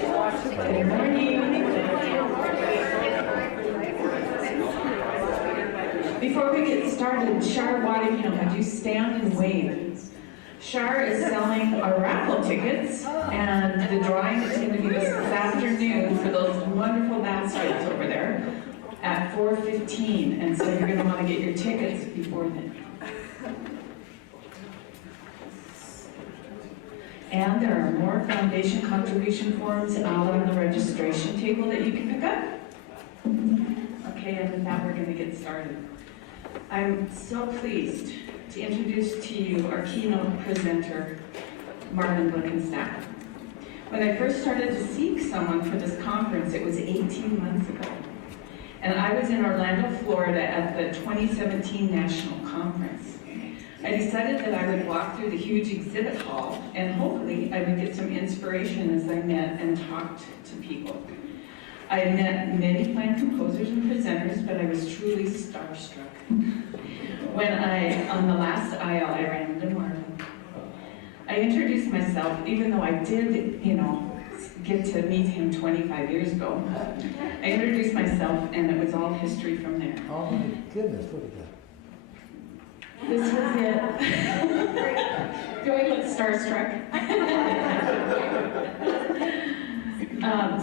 Good morning. Before we get started, Shar Waddingham, would you stand and wave? Shar is selling our raffle tickets, and the drawing is going to be this afternoon for those wonderful baskets over there at 4:15, and so you're going to want to get your tickets before then. And there are more foundation contribution forms out on the registration table that you can pick up. Okay, and with that, we're going to get started. I'm so pleased to introduce to you our keynote presenter, Marvin Blickenstaff. When I first started to seek someone for this conference, it was 18 months ago. And I was in Orlando, Florida at the 2017 National Conference. I decided that I would walk through the huge exhibit hall and hopefully I would get some inspiration as I met and talked to people. I had met many fine composers and presenters, but I was truly starstruck. When on the last aisle, I ran into Marvin. I introduced myself, even though I did, get to meet him 25 years ago. I introduced myself and it was all history from there. Oh my goodness, look at that. This was it. Do I look starstruck?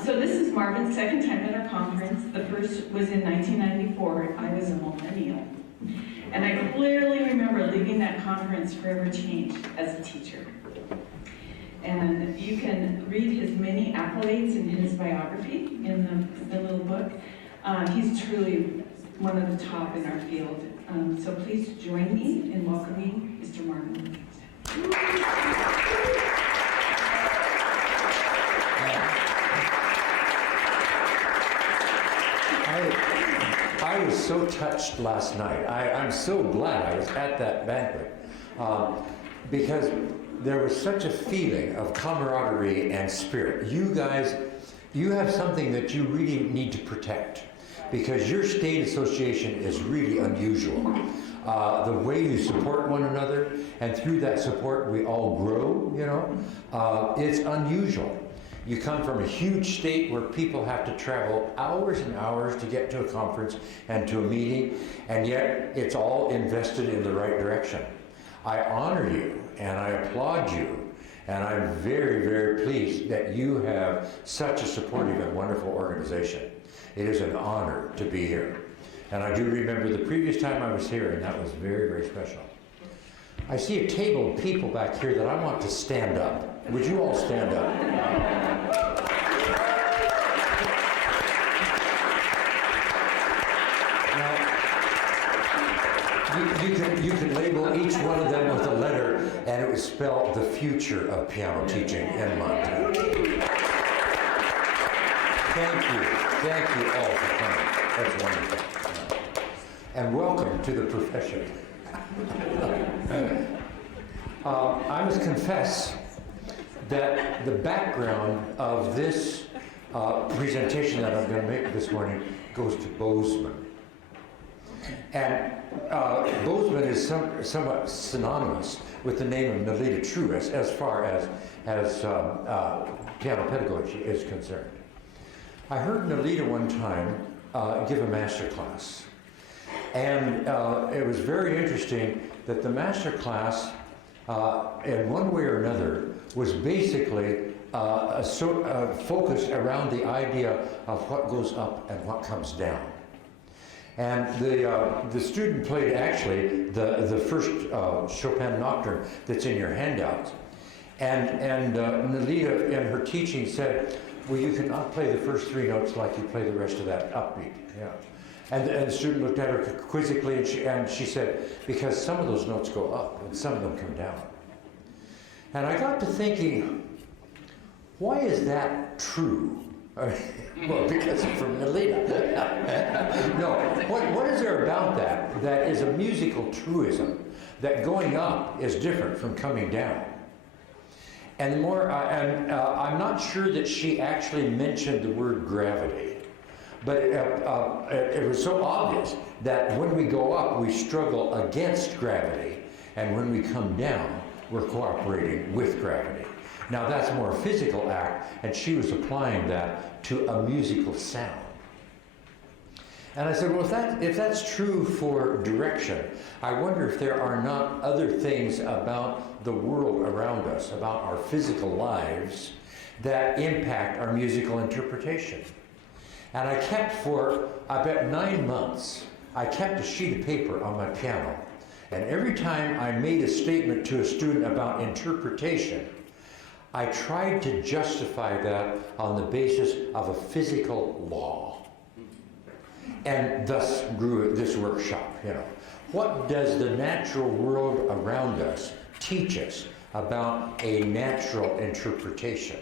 So this is Marvin's second time at our conference. The first was in 1994. I was a millennial. And I clearly remember leaving that conference forever changed as a teacher. And you can read his many accolades in his biography in the little book. He's truly one of the top in our field. So please join me in welcoming Mr. Marvin. I was so touched last night. I'm so glad I was at that banquet because there was such a feeling of camaraderie and spirit. You guys, you have something that you really need to protect because your state association is really unusual. The way you support one another, and through that support we all grow, it's unusual. You come from a huge state where people have to travel hours and hours to get to a conference and to a meeting, and yet it's all invested in the right direction. I honor you and I applaud you, and I'm very, very pleased that you have such a supportive and wonderful organization. It is an honor to be here. And I do remember the previous time I was here, and that was very, very special. I see a table of people back here that I want to stand up. Would you all stand up? You could label each one of them with a letter, and it would spell the future of piano teaching in Montana. Thank you all for coming. That's wonderful. And welcome to the profession. I must confess that the background of this presentation that I'm going to make this morning goes to Bozeman. And Bozeman is somewhat synonymous with the name of Nelita True as far as piano pedagogy is concerned. I heard Nelita one time give a master class. And it was very interesting that the master class, in one way or another, was basically focused around the idea of what goes up and what comes down. And the student played actually the first Chopin Nocturne that's in your handout. And Nelita in her teaching said, well, you cannot play the first three notes like you play the rest of that upbeat. Yeah. And the student looked at her quizzically and she said, because some of those notes go up and some of them come down. And I got to thinking, why is that true? Well, because it's from Nelita. No, what is there about that is a musical truism, that going up is different from coming down? And the more, I'm not sure that she actually mentioned the word gravity. But it was so obvious that when we go up, we struggle against gravity, and when we come down, we're cooperating with gravity. Now that's more a physical act, and she was applying that to a musical sound. And I said, well, if that's true for direction, I wonder if there are not other things about the world around us, about our physical lives, that impact our musical interpretation. And I kept for, I bet 9 months, I kept a sheet of paper on my piano. And every time I made a statement to a student about interpretation, I tried to justify that on the basis of a physical law. And thus grew this workshop, you know. What does the natural world around us teach us about a natural interpretation?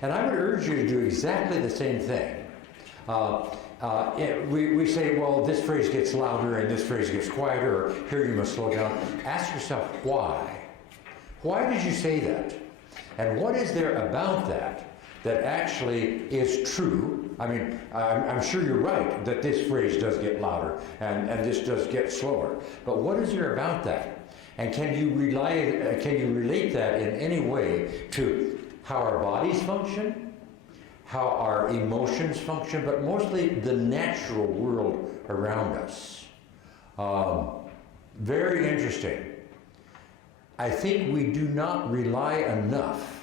And I would urge you to do exactly the same thing. We say, well, this phrase gets louder and this phrase gets quieter, or here you must slow down. Ask yourself, why? Why did you say that? And what is there about that that actually is true? I mean, I'm sure you're right that this phrase does get louder and this does get slower. But what is there about that? And can you relate that in any way to how our bodies function, how our emotions function, but mostly the natural world around us? Very interesting. I think we do not rely enough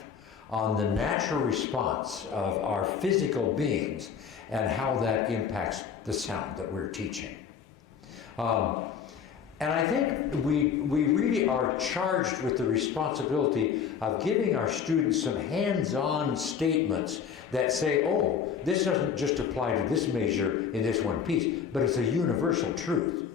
on the natural response of our physical beings and how that impacts the sound that we're teaching. And I think we really are charged with the responsibility of giving our students some hands-on statements that say, oh, this doesn't just apply to this measure in this one piece, but it's a universal truth.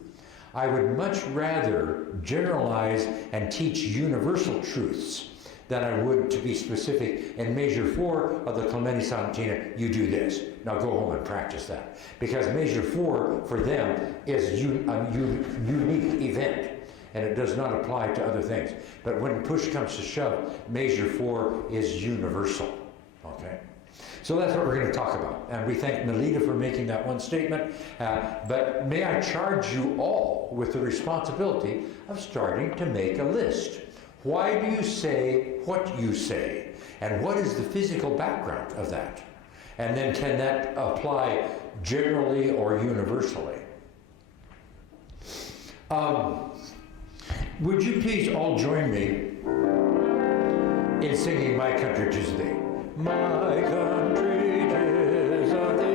I would much rather generalize and teach universal truths than I would to be specific. In measure 4 of the Clementi Sonatina, you do this. Now go home and practice that. Because measure 4 for them is a unique event, and it does not apply to other things. But when push comes to shove, measure 4 is universal, okay? So that's what we're going to talk about. And we thank Melita for making that one statement. But may I charge you all with the responsibility of starting to make a list. Why do you say what you say? And what is the physical background of that? And then can that apply generally or universally? Would you please all join me in singing My Country 'Tis of Thee? My country 'tis of thee.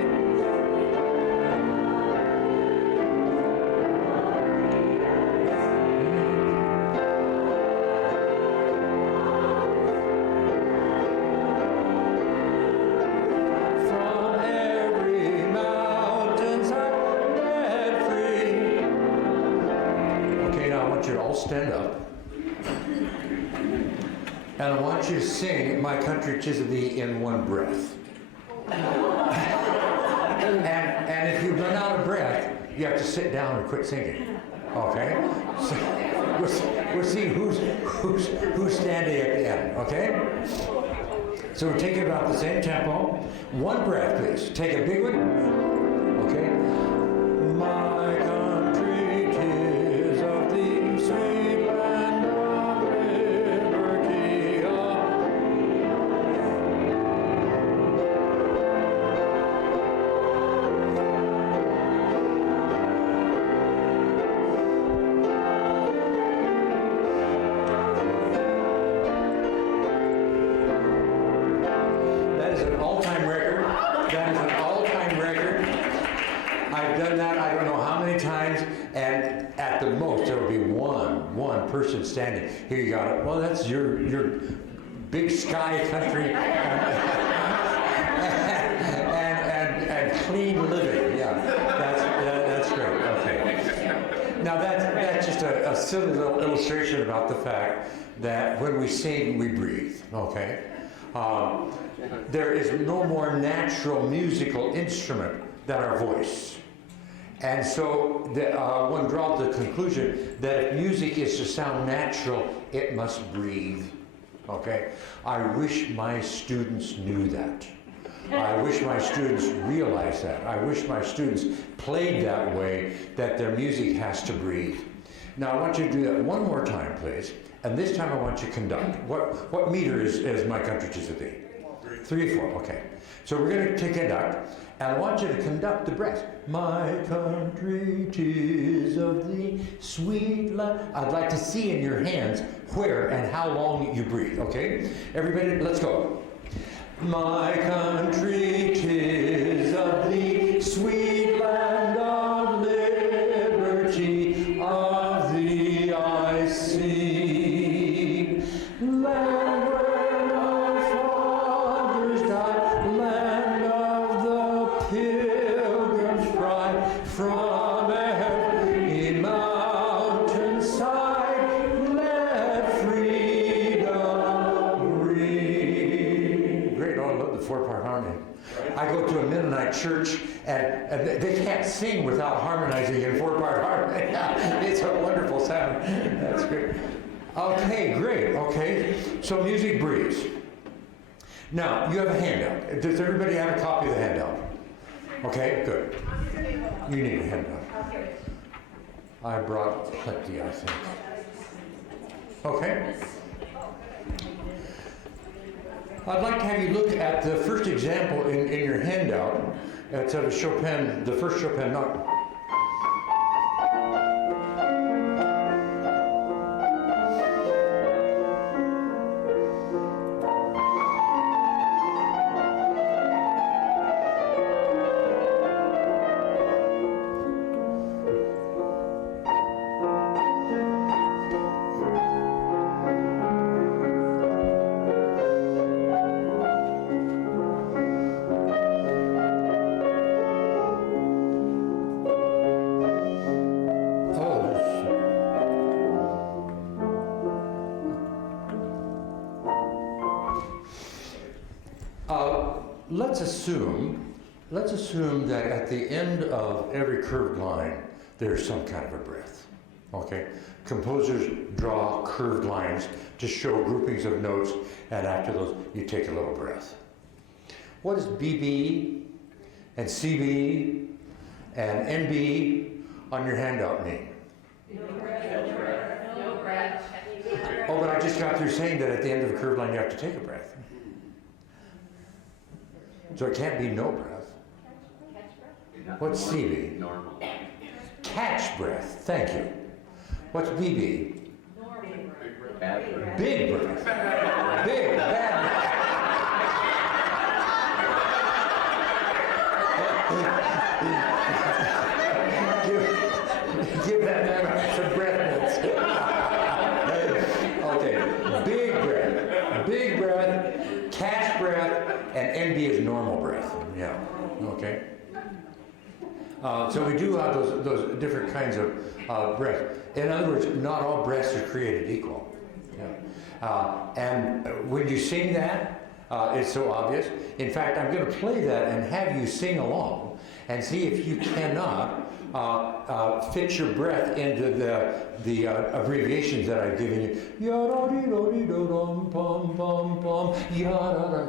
Stand up, and I want you to sing My Country 'Tis of Thee in one breath. and if you run out of breath, you have to sit down and quit singing. Okay? So we'll see who's standing at the end. Okay? So we're taking about the same tempo. One breath, please. Take a big one. Okay? My country 'tis of thee, sweet land of liberty. That is an all-time record. That is an all-time record. I've done that I don't know how many times, and at the most there will be one person standing. Here you got it. Well, that's your big sky country and clean living. Yeah, that's great. Okay. Now that's just a silly little illustration about the fact that when we sing, we breathe. Okay. There is no more natural musical instrument than our voice. And so one draws the conclusion that if music is to sound natural, it must breathe. Okay? I wish my students knew that. I wish my students realized that. I wish my students played that way, that their music has to breathe. Now I want you to do that one more time, please. And this time I want you to conduct. What meter is my country 'tis of thee? 3, 4, okay. So we're going to conduct, and I want you to conduct the breath. My country 'tis of thee, sweet land. I'd like to see in your hands where and how long you breathe, okay? Everybody, let's go. My country 'tis of thee, sweet land of liberty, of thee I sing. Land where no fathers died, land of the pilgrim's pride, from every mountainside, let freedom ring. Great, oh, I love the 4-part harmony. I go to a Mennonite church and they can't sing without harmonizing in 4-part harmony. It's a wonderful sound. That's great. Okay, great. Okay, so music breathes. Now, you have a handout. Does everybody have a copy of the handout? Okay, good. You need a handout. I brought plenty, I think. Okay. I'd like to have you look at the first example in your handout. It's of a Chopin, the first Chopin note. Let's assume that at the end of every curved line, there's some kind of a breath, okay? Composers draw curved lines to show groupings of notes, and after those, you take a little breath. What does BB and CB and NB on your handout mean? No breath. No breath. Oh, but I just got through saying that at the end of a curved line, you have to take a breath. So it can't be no breath. What's CB? Normal. Catch breath. Thank you. What's BB? Bad breath. Big breath. Big, bad breath. Give that man some breath mints. Okay. Big breath. Big breath. Catch breath. And NB is normal breath. Yeah. Okay. So we do have those different kinds of breaths. In other words, not all breaths are created equal. Yeah. And when you sing that, it's so obvious. In fact, I'm going to play that and have you sing along and see if you cannot fit your breath into the abbreviations that I've given you.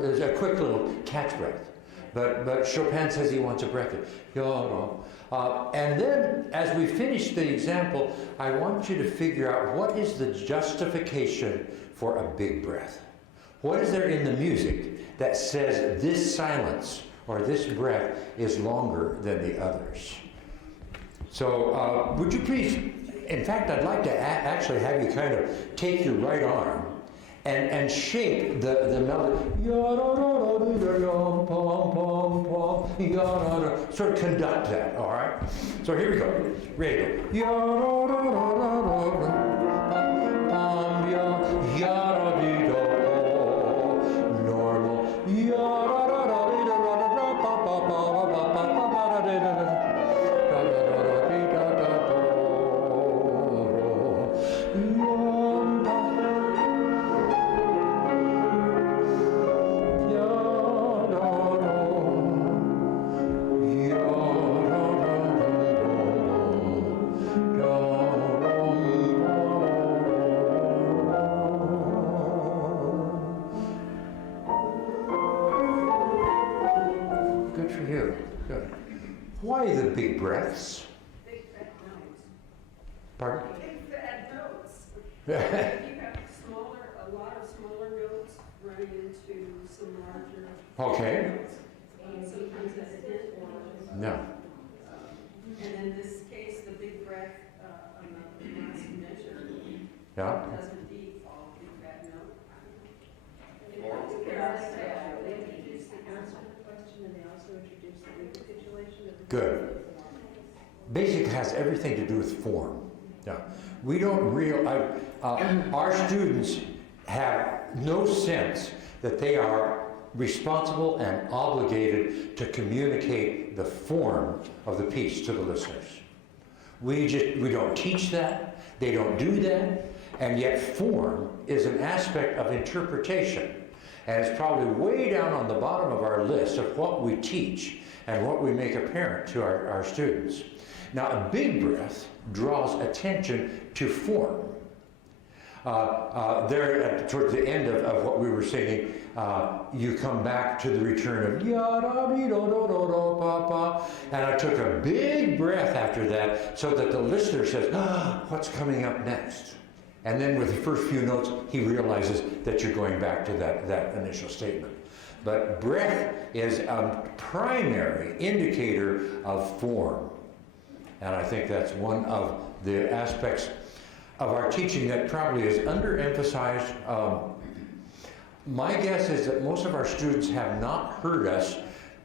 There's a quick little catch breath. But Chopin says he wants a breath. And then, as we finish the example, I want you to figure out what is the justification for a big breath. What is there in the music that says this silence or this breath is longer than the others? So, would you please, in fact, I'd like to actually have you kind of take your right arm and shape the melody. Sort of conduct that, all right? So here we go. Ready? Normal. Why the big breaths? Big fat notes. Pardon? Big fat notes. smaller notes running into some larger Okay. notes. Sometimes that's it or. No. And in this case, the big breath on the last measure Yeah. does indeed fall into that note. They introduce the answer to the question and they also introduce the recapitulation of the. Good. Basic has everything to do with form. Yeah. We don't our students have no sense that they are responsible and obligated to communicate the form of the piece to the listeners. We don't teach that, they don't do that, and yet form is an aspect of interpretation. And it's probably way down on the bottom of our list of what we teach and what we make apparent to our students. Now, a big breath draws attention to form. There, towards the end of what we were singing, you come back to the return of ya-da-dee-do-do-do-do-pa-pa, and I took a big breath after that so that the listener says, what's coming up next? And then with the first few notes, he realizes that you're going back to that initial statement. But breath is a primary indicator of form. And I think that's one of the aspects of our teaching that probably is underemphasized. My guess is that most of our students have not heard us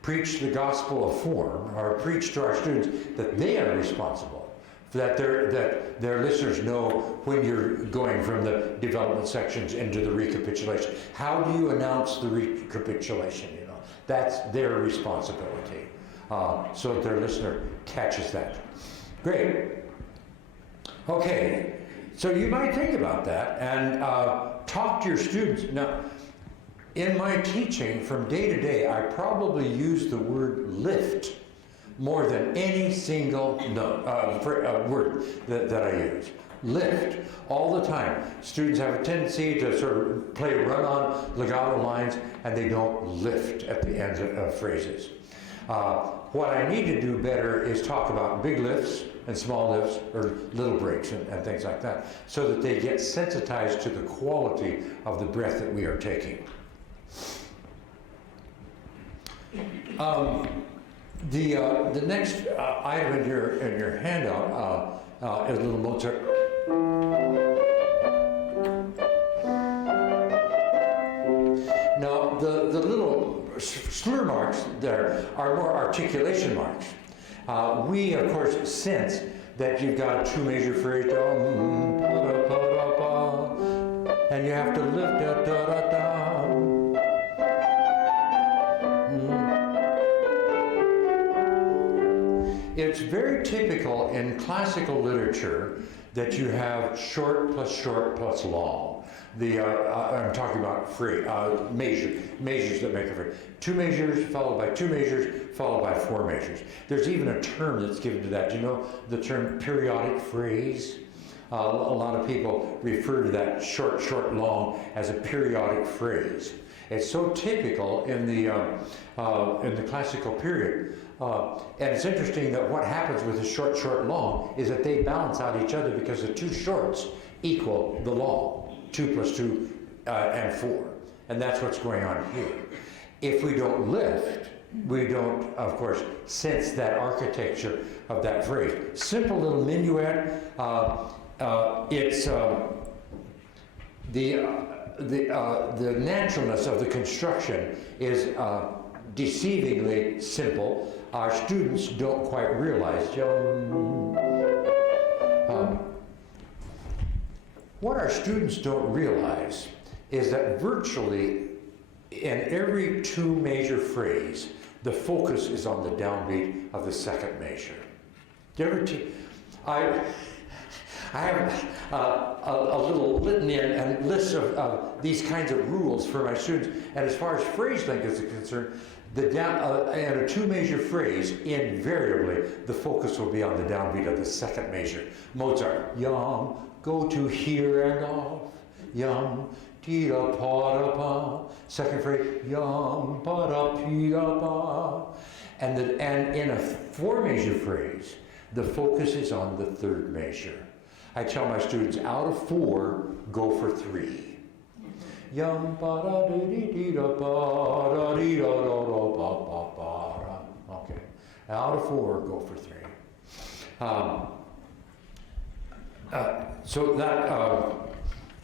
preach the gospel of form or preach to our students that they are responsible, that their listeners know when you're going from the development sections into the recapitulation. How do you announce the recapitulation? You know, that's their responsibility, so that their listener catches that. Great. Okay, so you might think about that and talk to your students. Now, in my teaching from day to day, I probably use the word lift more than any single word that I use. Lift, all the time. Students have a tendency to sort of play run-on legato lines, and they don't lift at the ends of phrases. What I need to do better is talk about big lifts and small lifts, or little breaks and things like that, so that they get sensitized to the quality of the breath that we are taking. The next item in your handout is a little Mozart. Now, the little slur marks there are more articulation marks. We, of course, sense that you've got a two measure phrase, and you have to lift it, It's very typical in classical literature that you have short plus long. I'm talking about measures that make a phrase. Two measures followed by two measures followed by four measures. There's even a term that's given to that. Do you know the term periodic phrase? A lot of people refer to that short, long as a periodic phrase. It's so typical in the classical period. And it's interesting that what happens with the short, long is that they balance out each other because the two shorts equal the long. 2 plus 2 and 4. And that's what's going on here. If we don't lift, we don't, of course, sense that architecture of that phrase. Simple little minuet. It's the naturalness of the construction is deceivingly simple. Our students don't quite realize. What our students don't realize is that virtually in every two measure phrase, the focus is on the downbeat of the second measure. Do you ever I have a little litany and list of these kinds of rules for my students. And as far as phrase length is concerned, in a two measure phrase, invariably, the focus will be on the downbeat of the second measure. Mozart, yum, go to here and off, yum, tee-da, pa-da-pa. Second phrase, yum, pa-da-pee-da-pa. And in a four measure phrase, the focus is on the third measure. I tell my students, out of 4, go for 3. Yum ba da dee dee dee da ba da dee da da da ba ba ba da. Okay. Out of 4, go for 3. So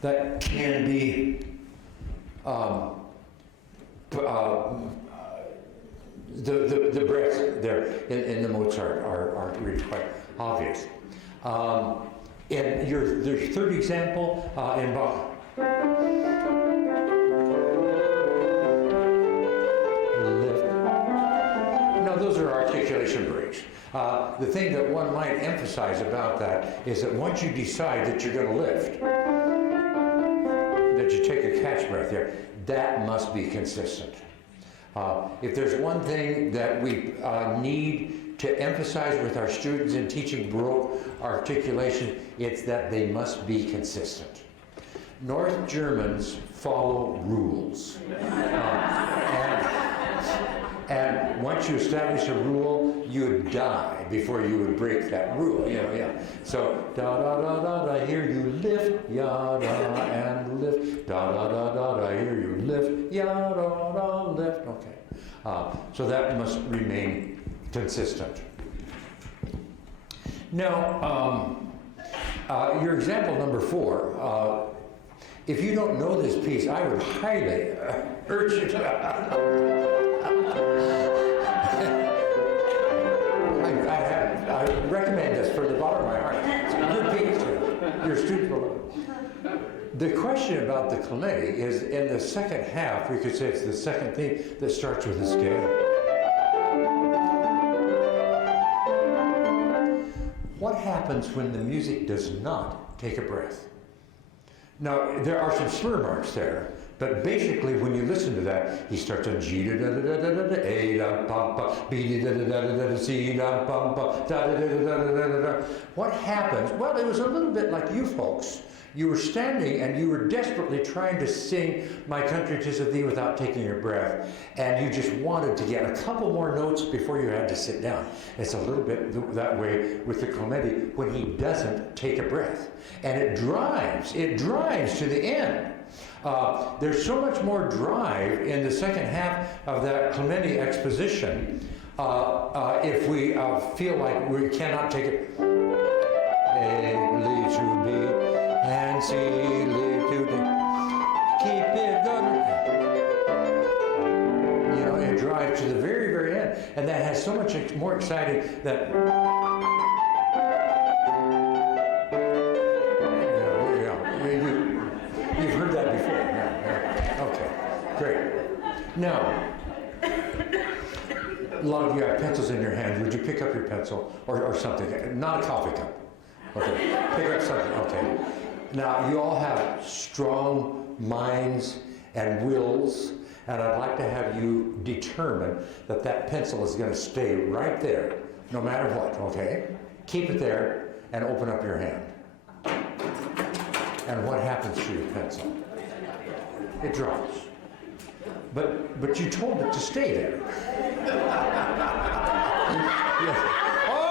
that can be the breaths there in the Mozart are really quite obvious. And your third example in Bach. Lift. Now those are articulation breaks. The thing that one might emphasize about that is that once you decide that you're going to lift, that you take a catch breath there, that must be consistent. If there's one thing that we need to emphasize with our students in teaching Baroque articulation, it's that they must be consistent. North Germans follow rules. And once you establish a rule, you would die before you would break that rule. So da da da da da, here you lift, ya da, and lift, da da da da da, here you lift, ya da da, lift. Okay. So that must remain consistent. Now, your example number 4. If you don't know this piece, I would highly urge you to. I recommend this from the bottom of my heart. It's a good piece. Your students will love it. The question about the Clementi is in the second half, we could say it's the second theme that starts with a scale. What happens when the music does not take a breath? Now, there are some slur marks there, but basically when you listen to that, he starts on G da da da da da da A da pa pa B da da da da da C da pa pa da da da da da da da. What happens? Well, it was a little bit like you folks. You were standing and you were desperately trying to sing My Country 'Tis of Thee without taking your breath, and you just wanted to get a couple more notes before you had to sit down. It's a little bit that way with the Clementi when he doesn't take a breath. And it drives to the end. There's so much more drive in the second half of that Clementi exposition if we feel like we cannot take it. A, lead to B, and C, lead to D. Keep it going. You know, it drives to the very, very end. And that has so much more exciting that. You've heard that before. Yeah. Okay, great. Now, a lot of you have pencils in your hands. Would you pick up your pencil or something? Not a coffee cup. Okay, pick up something. Okay. Now, you all have strong minds and wills, and I'd like to have you determine that that pencil is going to stay right there, no matter what, okay? Keep it there and open up your hand. And what happens to your pencil? It drops. But you told it to stay there. Yeah. Oh!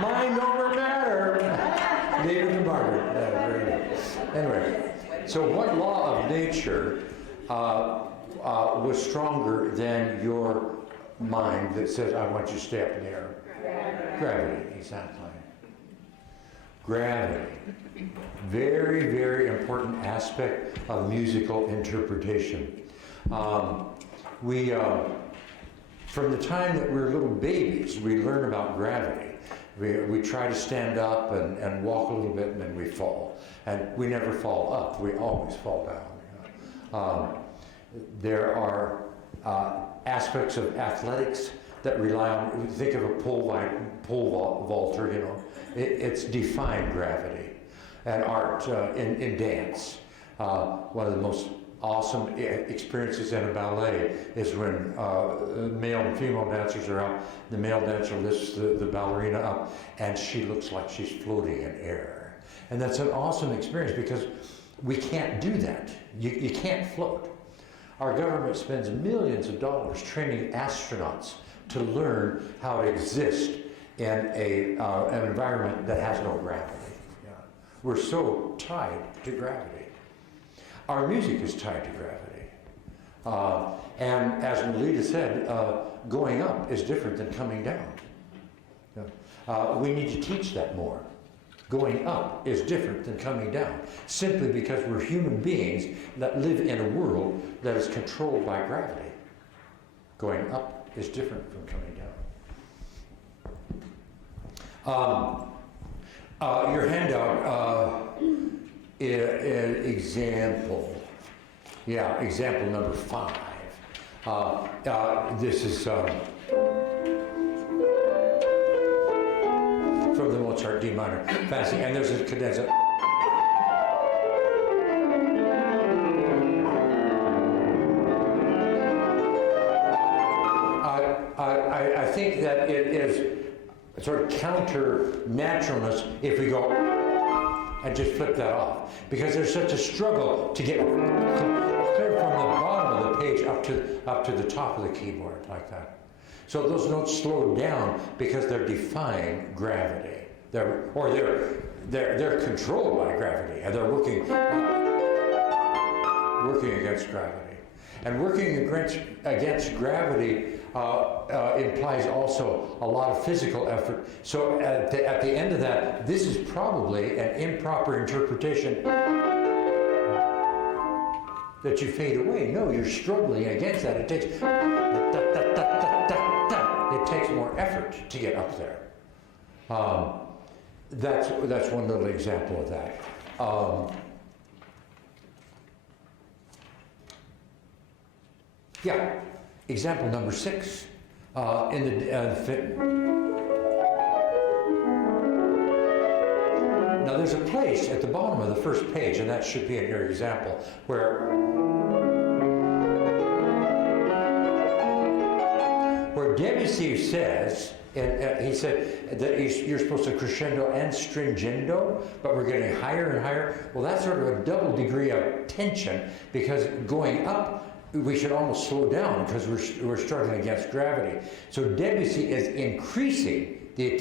Mind over matter. David and Margaret. Very good. Anyway, so what law of nature was stronger than your mind that says, I want you to stay up in the air? Gravity, exactly. Gravity. Very, very important aspect of musical interpretation. From the time that we're little babies, we learn about gravity. We try to stand up and walk a little bit, and then we fall. And we never fall up, we always fall down. There are aspects of athletics that rely on, think of a pole vaulter, you know. It's defying gravity. And art, in dance. One of the most awesome experiences in a ballet is when male and female dancers are out. The male dancer lifts the ballerina up, and she looks like she's floating in air. And that's an awesome experience because we can't do that. You can't float. Our government spends millions of dollars training astronauts to learn how to exist in an environment that has no gravity. Yeah. We're so tied to gravity. Our music is tied to gravity. And as Nolita said, going up is different than coming down. We need to teach that more. Going up is different than coming down, simply because we're human beings that live in a world that is controlled by gravity. Going up is different from coming down. Your handout, example. Yeah, example number 5. This is from the Mozart D minor fantasy, and there's a cadenza. I think that it is sort of counter naturalness if we go and just flip that off, because there's such a struggle to get clear from the bottom of the page up to the top of the keyboard like that. So those notes slow down because they're defying gravity. They're controlled by gravity, and they're working against gravity. And working against gravity implies also a lot of physical effort. So at the end of that, this is probably an improper interpretation that you fade away. No, you're struggling against that. It takes more effort to get up there. That's one little example of that. Yeah, example number 6. Now there's a place at the bottom of the first page, and that should be in your example, where Debussy says, and he said that you're supposed to crescendo and stringendo, but we're getting higher and higher. Well, that's sort of a double degree of tension, because going up, we should almost slow down because we're struggling against gravity. So Debussy is increasing the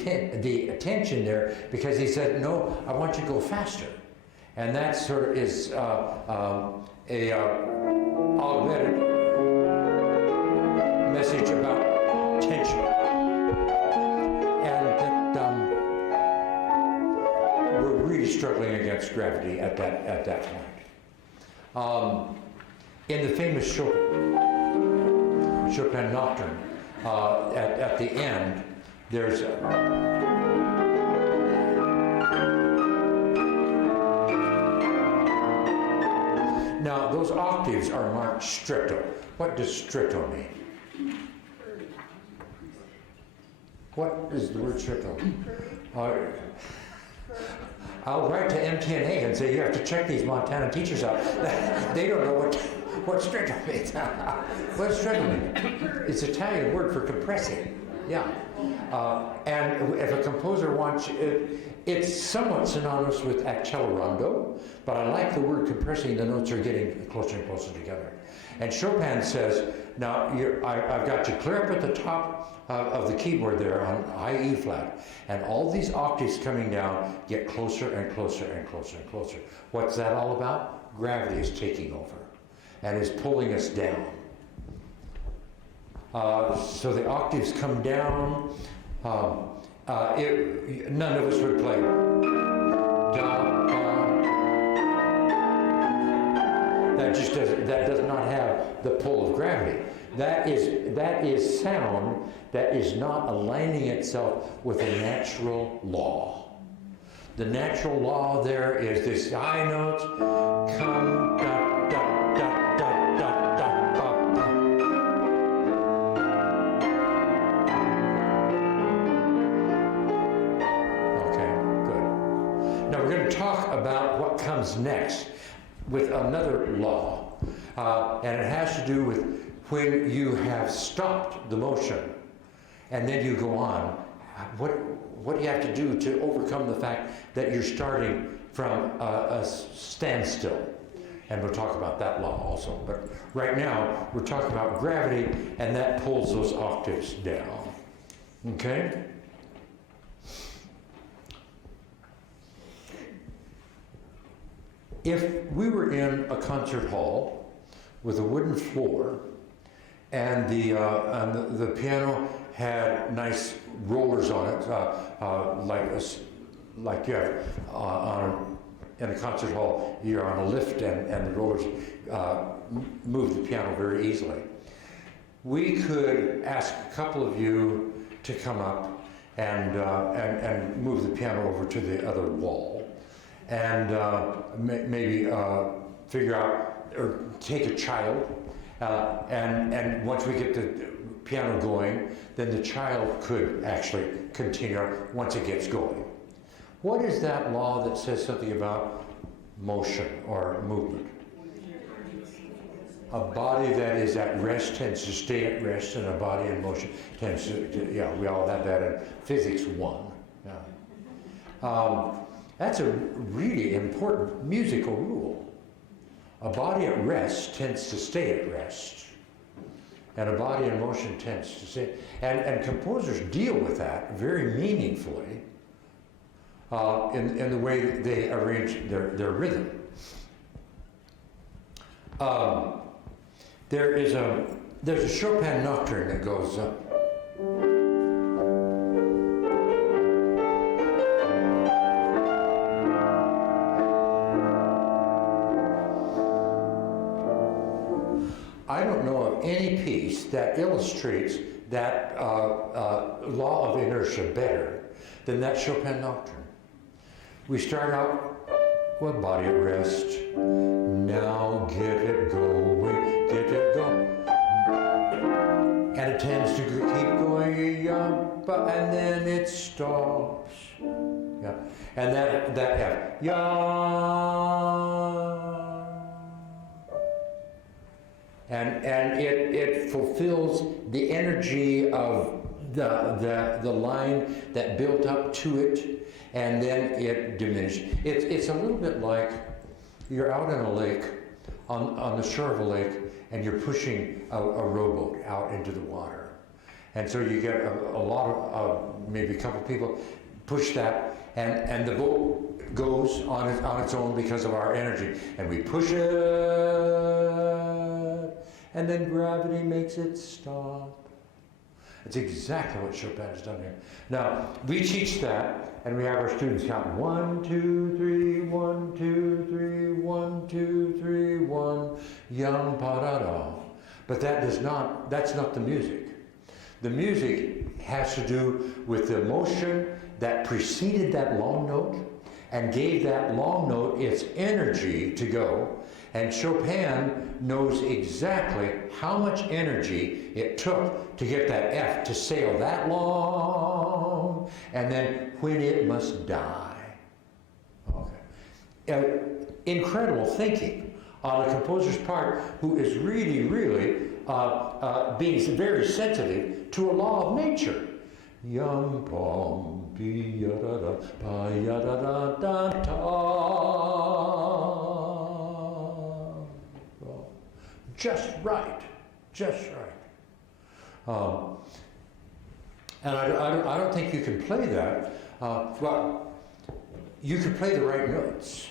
attention there, because he said, no, I want you to go faster. And that sort of is augmented message about tension. And that we're really struggling against gravity at that point. In the famous Chopin Nocturne, at the end, there's now those octaves are marked stretto. What does stretto mean? What is the word stretto? I'll write to MTNA and say, you have to check these Montana teachers out. They don't know what stretto means. What does stretto mean? It's an Italian word for compressing. Yeah. And if a composer wants, it's somewhat synonymous with accelerando, but I like the word compressing. The notes are getting closer and closer together. And Chopin says, now I've got you clear up at the top of the keyboard there on high E flat, and all these octaves coming down get closer and closer and closer and closer. What's that all about? Gravity is taking over and is pulling us down. So the octaves come down. None of us would play da, da. That does not have the pull of gravity. That is sound that is not aligning itself with a natural law. The natural law there is this high notes come da da da da da da da da. Okay, good. Now we're going to talk about what comes next with another law, and it has to do with when you have stopped the motion and then you go on. What do you have to do to overcome the fact that you're starting from a standstill? And we'll talk about that law also. But right now, we're talking about gravity, and that pulls those octaves down. Okay? if we were in a concert hall with a wooden floor and the piano had nice rollers on it, like you have in a concert hall, you're on a lift and the rollers move the piano very easily. We could ask a couple of you to come up and move the piano over to the other wall, and maybe figure out or take a child, and once we get the piano going, then the child could actually continue once it gets going. What is that law that says something about motion or movement? A body that is at rest tends to stay at rest, and a body in motion tends to yeah, we all have that in physics 1. Yeah. That's a really important musical rule. A body at rest tends to stay at rest, and a body in motion tends to stay. And composers deal with that very meaningfully in the way that they arrange their rhythm. There's a Chopin nocturne that goes I don't know of any piece that illustrates that law of inertia better than that Chopin nocturne. We start out with body at rest. Now get it going, get it going. And it tends to keep going, and then it stops. Yeah. And that F, and it fulfills the energy of the line that built up to it, and then it diminishes. It's a little bit like you're out in a lake, on the shore of a lake, and you're pushing a rowboat out into the water. And so you get a lot of, maybe a couple people push that, and the boat goes on its own because of our energy. And we push it, and then gravity makes it stop. It's exactly what Chopin has done here. Now, we teach that, and we have our students count 1, 2, 3, 1, 2, 3, 1, 2, 3, 1, yum pa da da. But that's not the music. The music has to do with the motion that preceded that long note and gave that long note its energy to go. And Chopin knows exactly how much energy it took to get that F to sail that long, and then when it must die. Okay. Incredible thinking on a composer's part who is really, really being very sensitive to a law of nature. Yum pom bi ya da da pa ya da da da ta. Just right, just right. And I don't think you can play that. Well, you can play the right notes,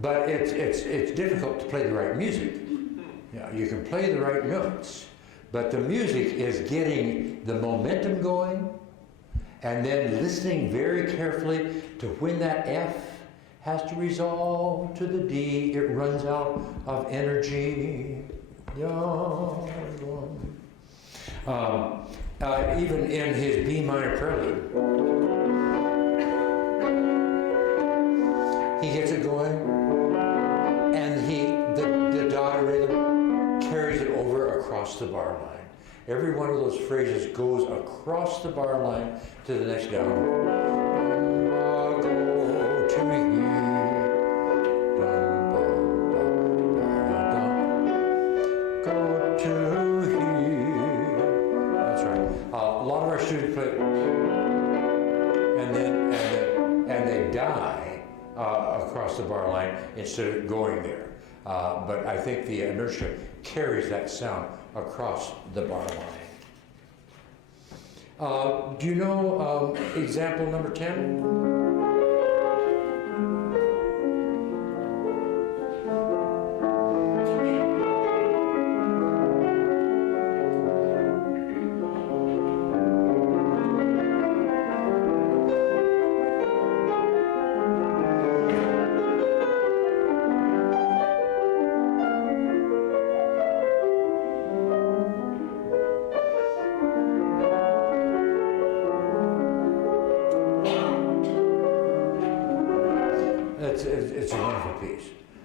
but it's difficult to play the right music. Yeah, you can play the right notes, but the music is getting the momentum going, and then listening very carefully to when that F has to resolve to the D. It runs out of energy. Even in his B minor prelude, he gets it going, and the dotted rhythm carries it over across the bar line. Every one of those phrases goes across the bar line to the next down. Go to me. Students play, and they die across the bar line instead of going there. But I think the inertia carries that sound across the bar line. Do you know example number 10?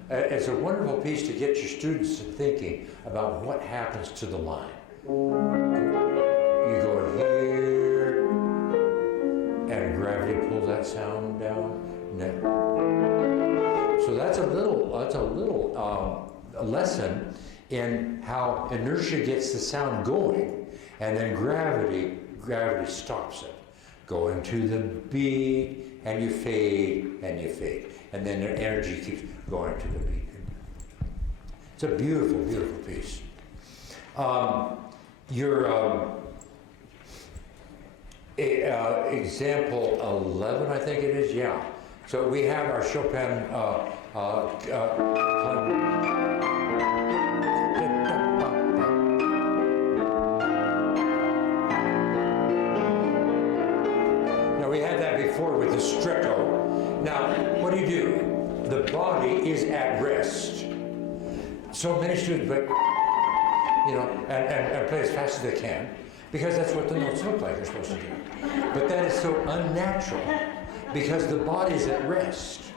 It's a wonderful piece to get your students to thinking about what happens to the line. You go here, and gravity pulls that sound down. So that's a little lesson in how inertia gets the sound going, and then gravity stops it. Going to the beat, and you fade, and then the energy keeps going to the beat. It's a beautiful, beautiful piece. Your example 11, I think it is, yeah. So we have our Chopin now we had that before with the stretto. Now, what do? The body is at rest. So many students, but and play as fast as they can, because that's what the notes look like they're supposed to do. But that is so unnatural, because the body's at rest.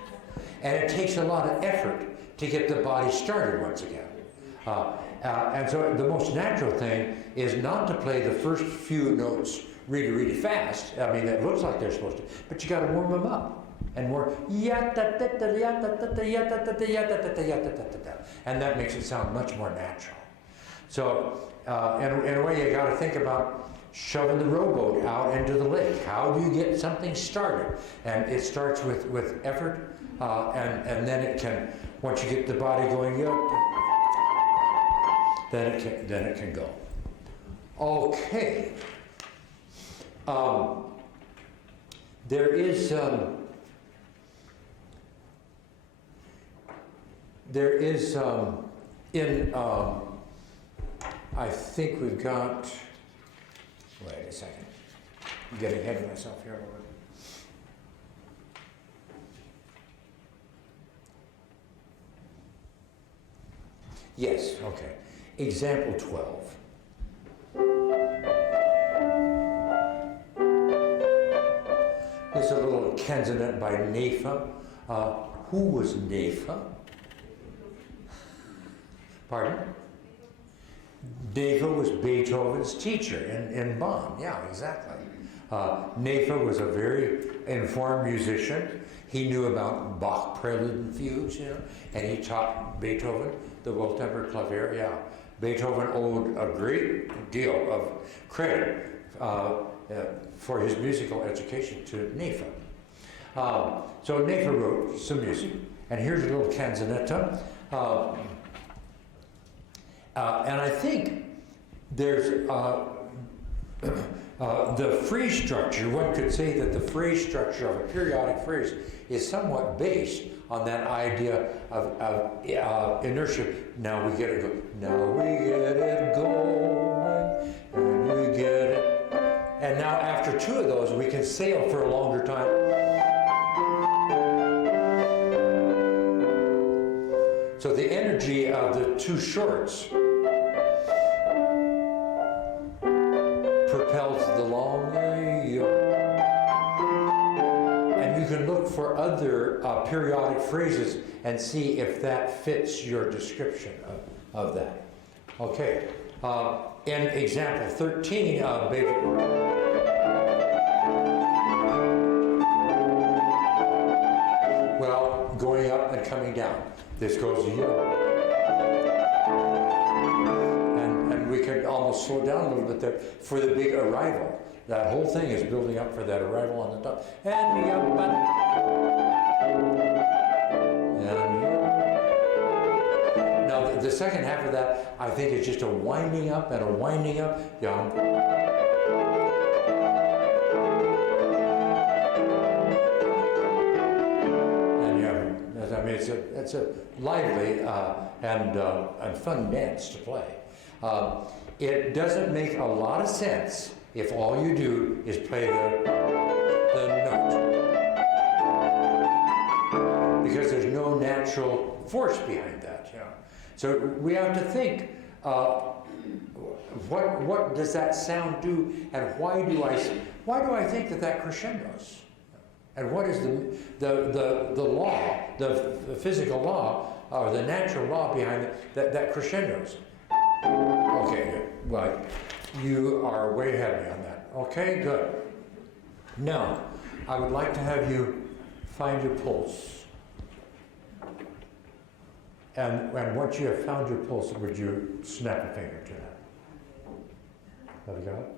And it takes a lot of effort to get the body started once again. And so the most natural thing is not to play the first few notes really, really fast. I mean, it looks like they're supposed to, but you got to warm them up. And more, and that makes it sound much more natural. So, in a way, you got to think about shoving the rowboat out into the lake. How do you get something started? And it starts with effort, and then it can, once you get the body going, then it can go. Okay. There is I think we've got, wait a second, I'm getting ahead of myself here a little bit. Yes, okay. Example 12. There's a little canzonet by Nefa. Who was Nefa? Pardon? Nefa was Beethoven's teacher in Bonn. Yeah, exactly. Nefa was a very informed musician. He knew about Bach prelude and fugues, and he taught Beethoven the well-tempered clavier. Yeah, Beethoven owed a great deal of credit for his musical education to Nefa. So Nefa wrote some music, and here's a little canzonetta. And I think there's the phrase structure. One could say that the phrase structure of a periodic phrase is somewhat based on that idea of inertia. Now we get it go. Now we get it going, and we get it. And now after two of those, we can sail for a longer time. So the energy of the two shorts propels the long way. And you can look for other periodic phrases and see if that fits your description of that. Okay. In example 13, well, going up and coming down. This goes here. And we can almost slow down a little bit there for the big arrival. That whole thing is building up for that arrival on the top. And the up and now the second half of that, I think, is just a winding up and a winding up. Yeah. It's a lively and fun dance to play. It doesn't make a lot of sense if all you do is play the note, because there's no natural force behind that. So we have to think, what does that sound do, and why do I think that crescendos? And what is the law, the physical law or the natural law behind that crescendos. Okay, good. Well, you are way ahead of me on that. Okay, good. Now, I would like to have you find your pulse. And once you have found your pulse, would you snap a finger to that? Have you got it?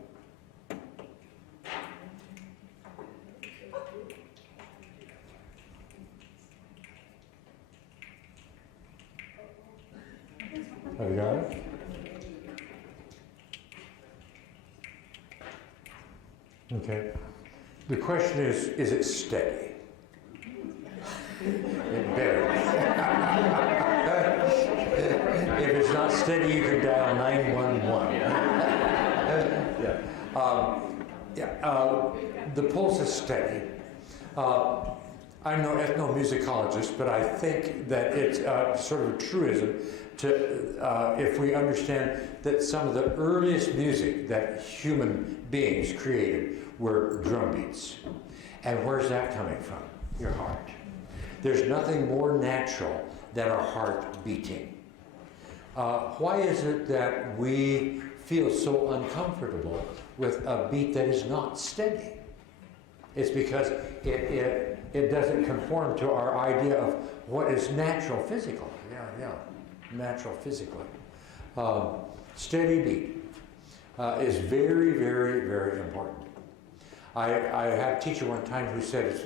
Have you got it? Okay. The question is it steady? It better. If it's not steady, you can dial 911. The pulse is steady. I'm no ethnomusicologist, but I think that it's sort of a truism to, if we understand that some of the earliest music that human beings created were drum beats. And where's that coming from? Your heart. There's nothing more natural than our heart beating. Why is it that we feel so uncomfortable with a beat that is not steady? It's because it doesn't conform to our idea of what is natural physical. Natural physically. Steady beat is very, very, very important. I had a teacher one time who said,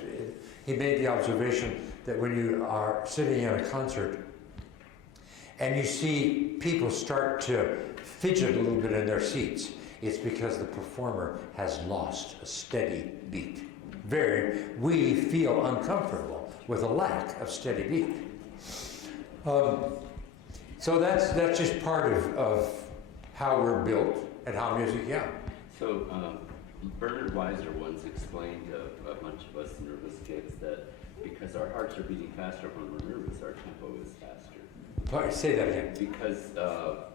he made the observation that when you are sitting in a concert and you see people start to fidget a little bit in their seats, it's because the performer has lost a steady beat. We feel uncomfortable with a lack of steady beat. So that's just part of how we're built and how music, So Bernard Weiser once explained to a bunch of us nervous kids that because our hearts are beating faster when we're nervous, our tempo is faster. Say that again. Because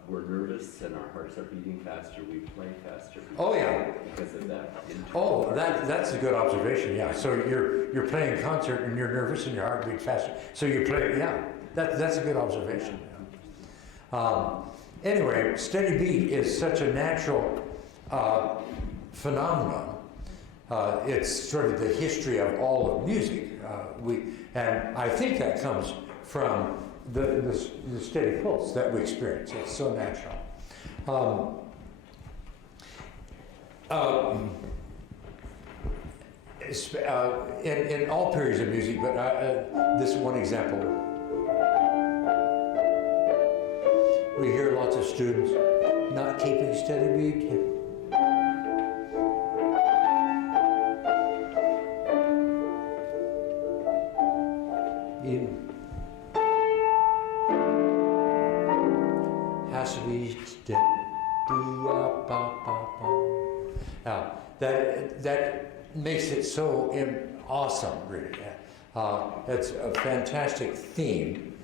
we're nervous and our hearts are beating faster, we play faster. Oh yeah. Because of that. Oh, that's a good observation. Yeah. So you're playing a concert and you're nervous and your heart beats faster. So you play. Yeah. That's a good observation. Anyway, steady beat is such a natural phenomenon. It's sort of the history of all of music. And I think that comes from the steady pulse that we experience. It's so natural. In all periods of music, but this one example. We hear lots of students not keeping steady beat. Has to be steady. Now, that makes it so awesome, really. It's a fantastic theme.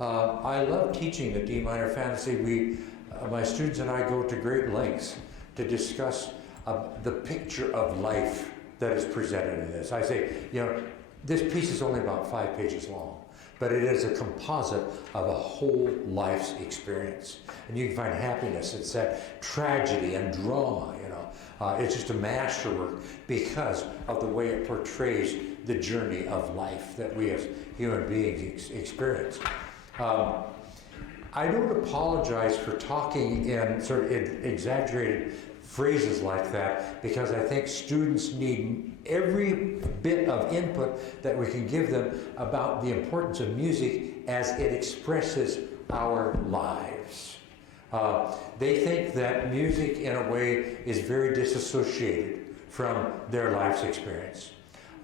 I love teaching the D minor fantasy. My students and I go to great lengths to discuss the picture of life that is presented in this. I say, this piece is only about 5 pages long, but it is a composite of a whole life's experience. And you can find happiness, it's that tragedy and drama, it's just a masterwork because of the way it portrays the journey of life that we as human beings experience. I don't apologize for talking in sort of exaggerated phrases like that because I think students need every bit of input that we can give them about the importance of music as it expresses our lives. They think that music in a way is very disassociated from their life's experience.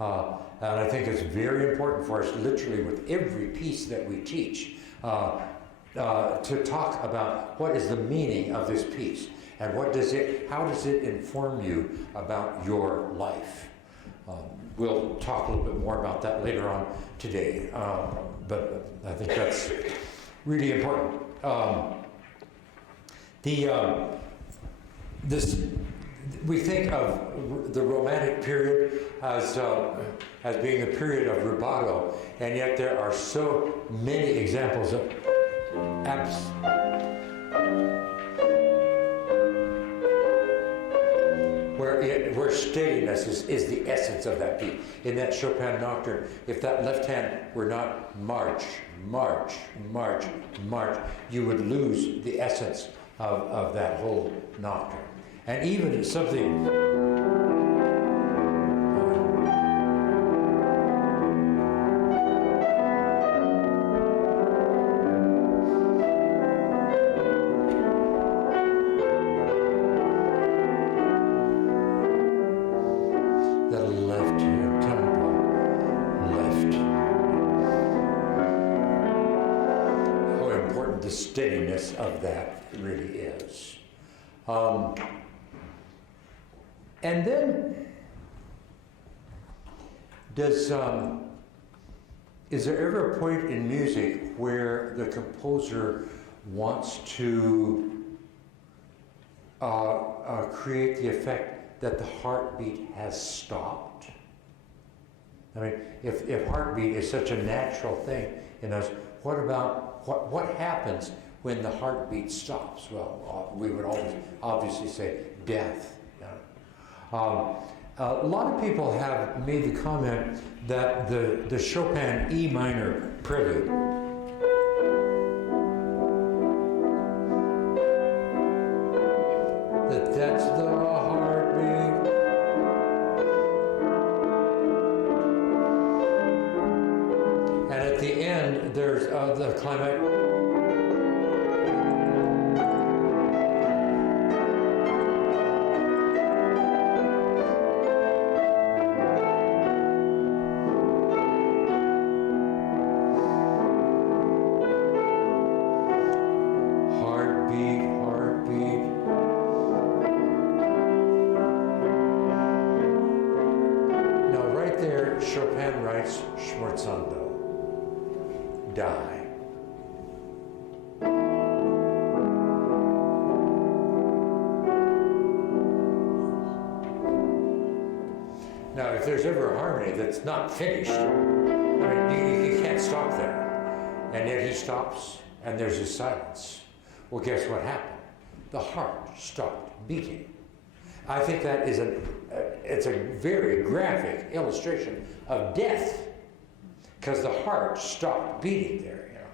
And I think it's very important for us, literally with every piece that we teach, to talk about what is the meaning of this piece and how does it inform you about your life. We'll talk a little bit more about that later on today, but I think that's really we think of the Romantic period as being a period of rubato, and yet there are so many examples of where steadiness is the essence of that beat. In that Chopin nocturne, if that left hand were not march, march, march, march, you would lose the essence of that whole nocturne. And even something the steadiness of that really is. And then, is there ever a point in music where the composer wants to create the effect that the heartbeat has stopped? I mean, if heartbeat is such a natural thing in us, what about what happens when the heartbeat stops? Well, we would always obviously say death. A lot of people have made the comment that the Chopin E minor prelude that's the heartbeat. And at the end, there's the climax. Heartbeat, heartbeat. Now, right there, Chopin writes Schmerzando. Die. Now, if there's ever a harmony that's not finished, I mean, you can't stop there. And yet he stops, and there's a silence. Well, guess what happened? The heart stopped beating. I think that is it's a very graphic illustration of death, because the heart stopped beating there, you know.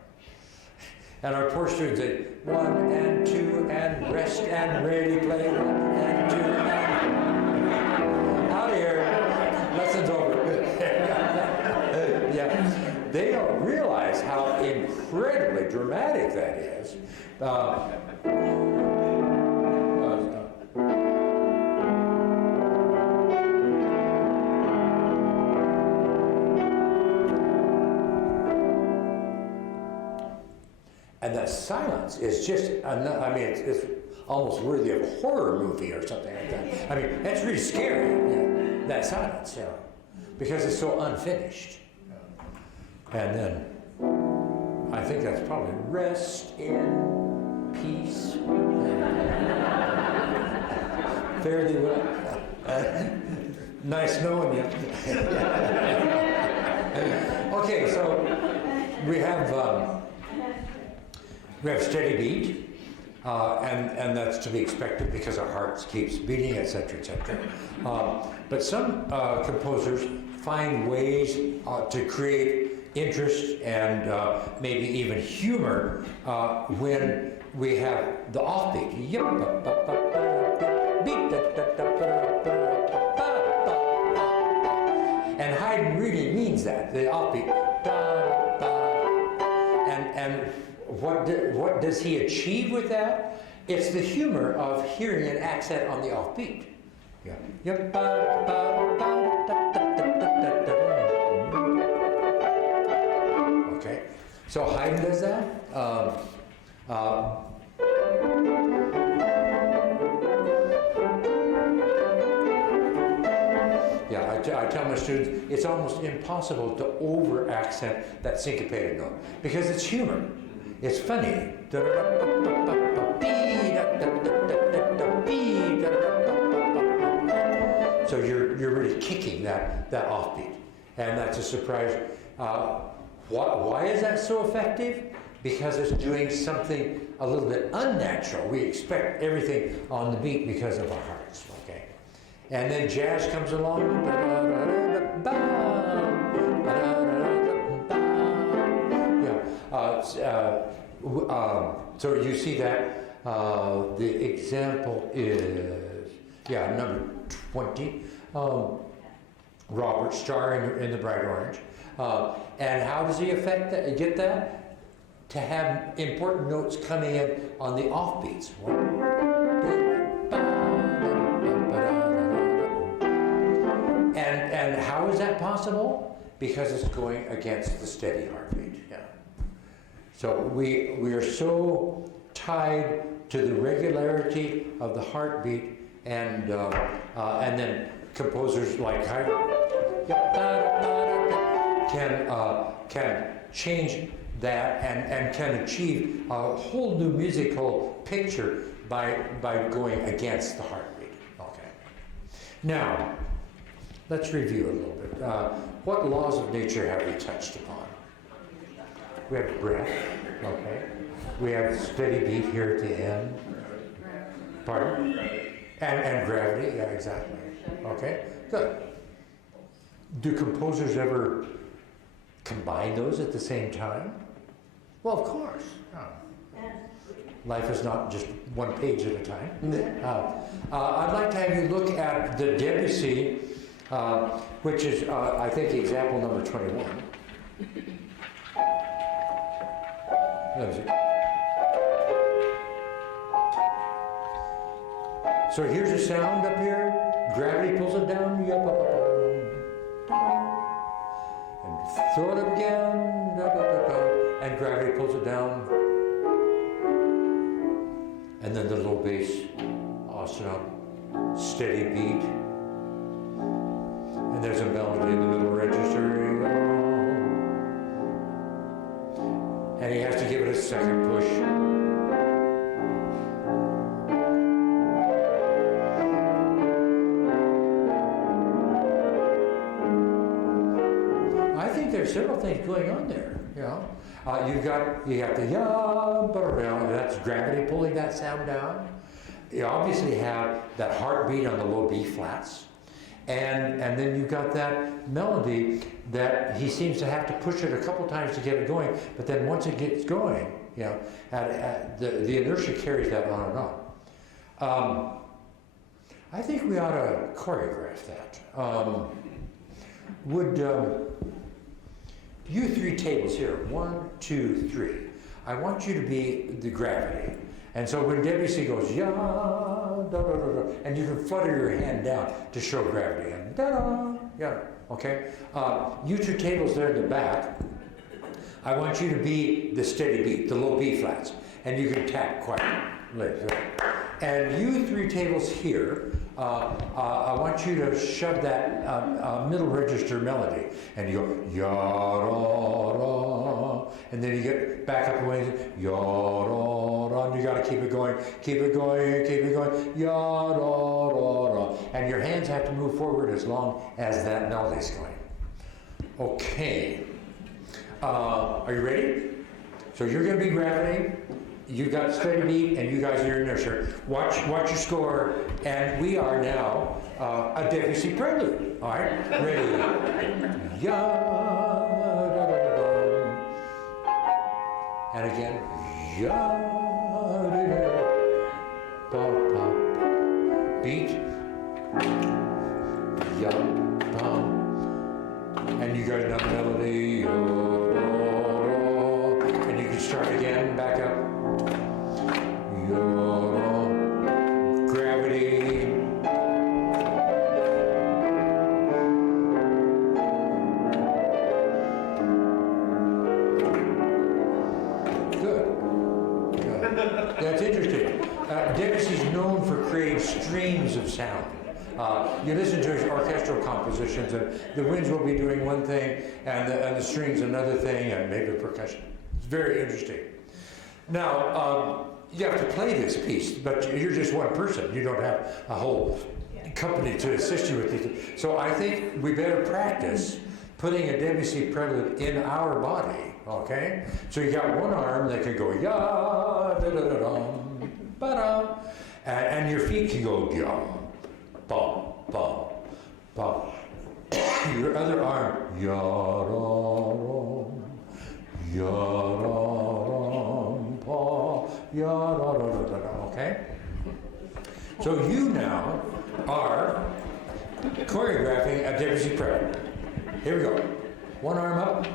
And our poor students say, 1 and 2 and rest and ready, play 1 and 2 and out of here, lesson's over. Yeah, they don't realize how incredibly dramatic that is. And that silence is just, I mean, it's almost worthy of a horror movie or something like that. I mean, that's really scary, you know, that silence, you know, because it's so unfinished. And then, I think that's probably rest in peace. Fare thee well. Nice knowing you. Okay, so we have steady beat, and that's to be expected because our heart keeps beating, etc., etc. But some composers find ways to create interest and maybe even humor when we have the offbeat. And Haydn really means that, the offbeat. And what does he achieve with that? It's the humor of hearing an accent on the offbeat. Yeah. Okay, so Haydn does that. Yeah, I tell my students it's almost impossible to over accent that syncopated note because it's humor. It's funny. changing that offbeat. And that's a surprise. Why is that so effective? Because it's doing something a little bit unnatural. We expect everything on the beat because of our hearts, okay? And then jazz comes along. So you see that the example is, number 20, Robert Starr in the bright orange. And how does he get that? To have important notes coming in on the offbeats. And how is that possible? Because it's going against the steady heartbeat. Yeah. So we are so tied to the regularity of the heartbeat, and then composers like can change that and can achieve a whole new musical picture by going against the heartbeat. Okay. Now, let's review a little bit. What laws of nature have we touched upon? We have breath. Okay. We have steady beat here at the end. Pardon? And gravity. Yeah, exactly. Okay. Good. Do composers ever combine those at the same time? Well, of course. Life is not just one page at a time. I'd like to have you look at the Debussy, which is, I think, example number 21. Let me see. So here's a sound up here. Gravity pulls it down. And throw it up again. And gravity pulls it down. And then the low bass, awesome, steady beat. And there's a melody in the middle register. And he has to give it a second push. I think there's several things going on there, you know. You got the that's gravity pulling that sound down. You obviously have that heartbeat on the low B flats, and then you got that melody that he seems to have to push it a couple times to get it going. But then once it gets going, you know, the inertia carries that on and on. I think we ought to choreograph that. You three tables here, 1, 2, 3. I want you to be the gravity. And so when Debussy goes, ya, da, da, da, da, and you can flutter your hand down to show gravity. And da, da, yeah, okay? You two tables there in the back, I want you to be the steady beat, the low B flats. And you can tap quietly. And you three tables here, I want you to shove that middle register melody, and you go ya-da-da, and then you get back up the way, ya-da-da, and you got to keep it going, ya-da-da-da, and your hands have to move forward as long as that melody's going. Okay, are you ready? So you're going to be gravity. You got steady beat, and you guys are in inertia. Watch your score, and we are now a Debussy prelude. All right, ready? Ya, da, da, da, da. And again, ya, da, da, da, da. Beat, ya, da. And you got another melody, and you can start again, back up. Gravity. Good. That's interesting. Debussy's known for creating streams of sound. You listen to his orchestral compositions, and the winds will be doing one thing, and the strings another thing, and maybe percussion. It's very interesting. Now, you have to play this piece, but you're just one person. You don't have a whole company to assist you with these. So I think we better practice putting a Debussy prelude in our body, okay? So you got one arm that can go ya, da da da dum, ba da, and your feet can go yum, bum, bum, bum. Your other arm, ya da pa, ya da da da da, okay? So you now are choreographing a Debussy prelude. Here we go. One arm up.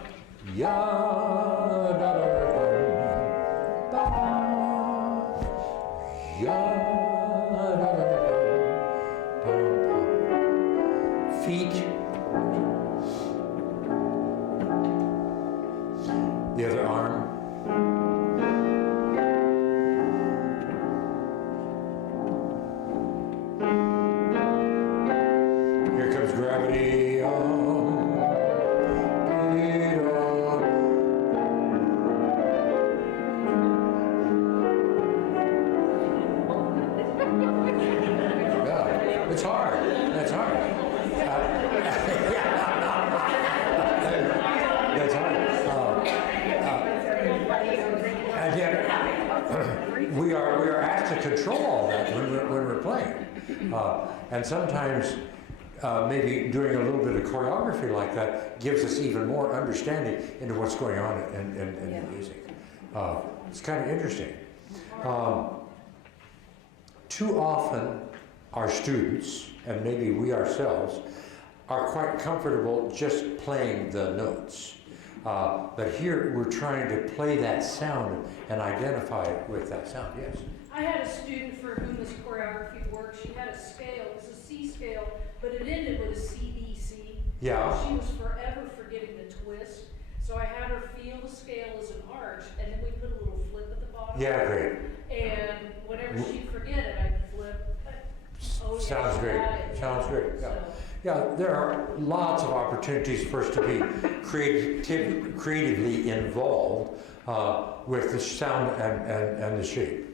Ya da da da da. Ba. Ya da da da da. Feet. The other arm. Here comes gravity. Yeah, it's hard. That's hard. That's hard. And yet, we are asked to control all that when we're playing. And sometimes maybe doing a little bit of choreography like that gives us even more understanding into what's going on in the music. It's kind of interesting. Too often, our students, and maybe we ourselves, are quite comfortable just playing the notes. But here, we're trying to play that sound and identify it with that sound. Yes? I had a student for whom this choreography worked. She had a scale, it was a C scale, but it ended with a CDC. Yeah. She was forever forgetting the twist. So I had her feel the scale as an arch, and then we put a little flip at the bottom. Yeah, great. And whenever she'd forget it, I'd flip. Oh, yeah, Sounds great. got it. Sounds great. Yeah. So, Yeah, there are lots of opportunities for us to be creatively involved with the sound and the shape.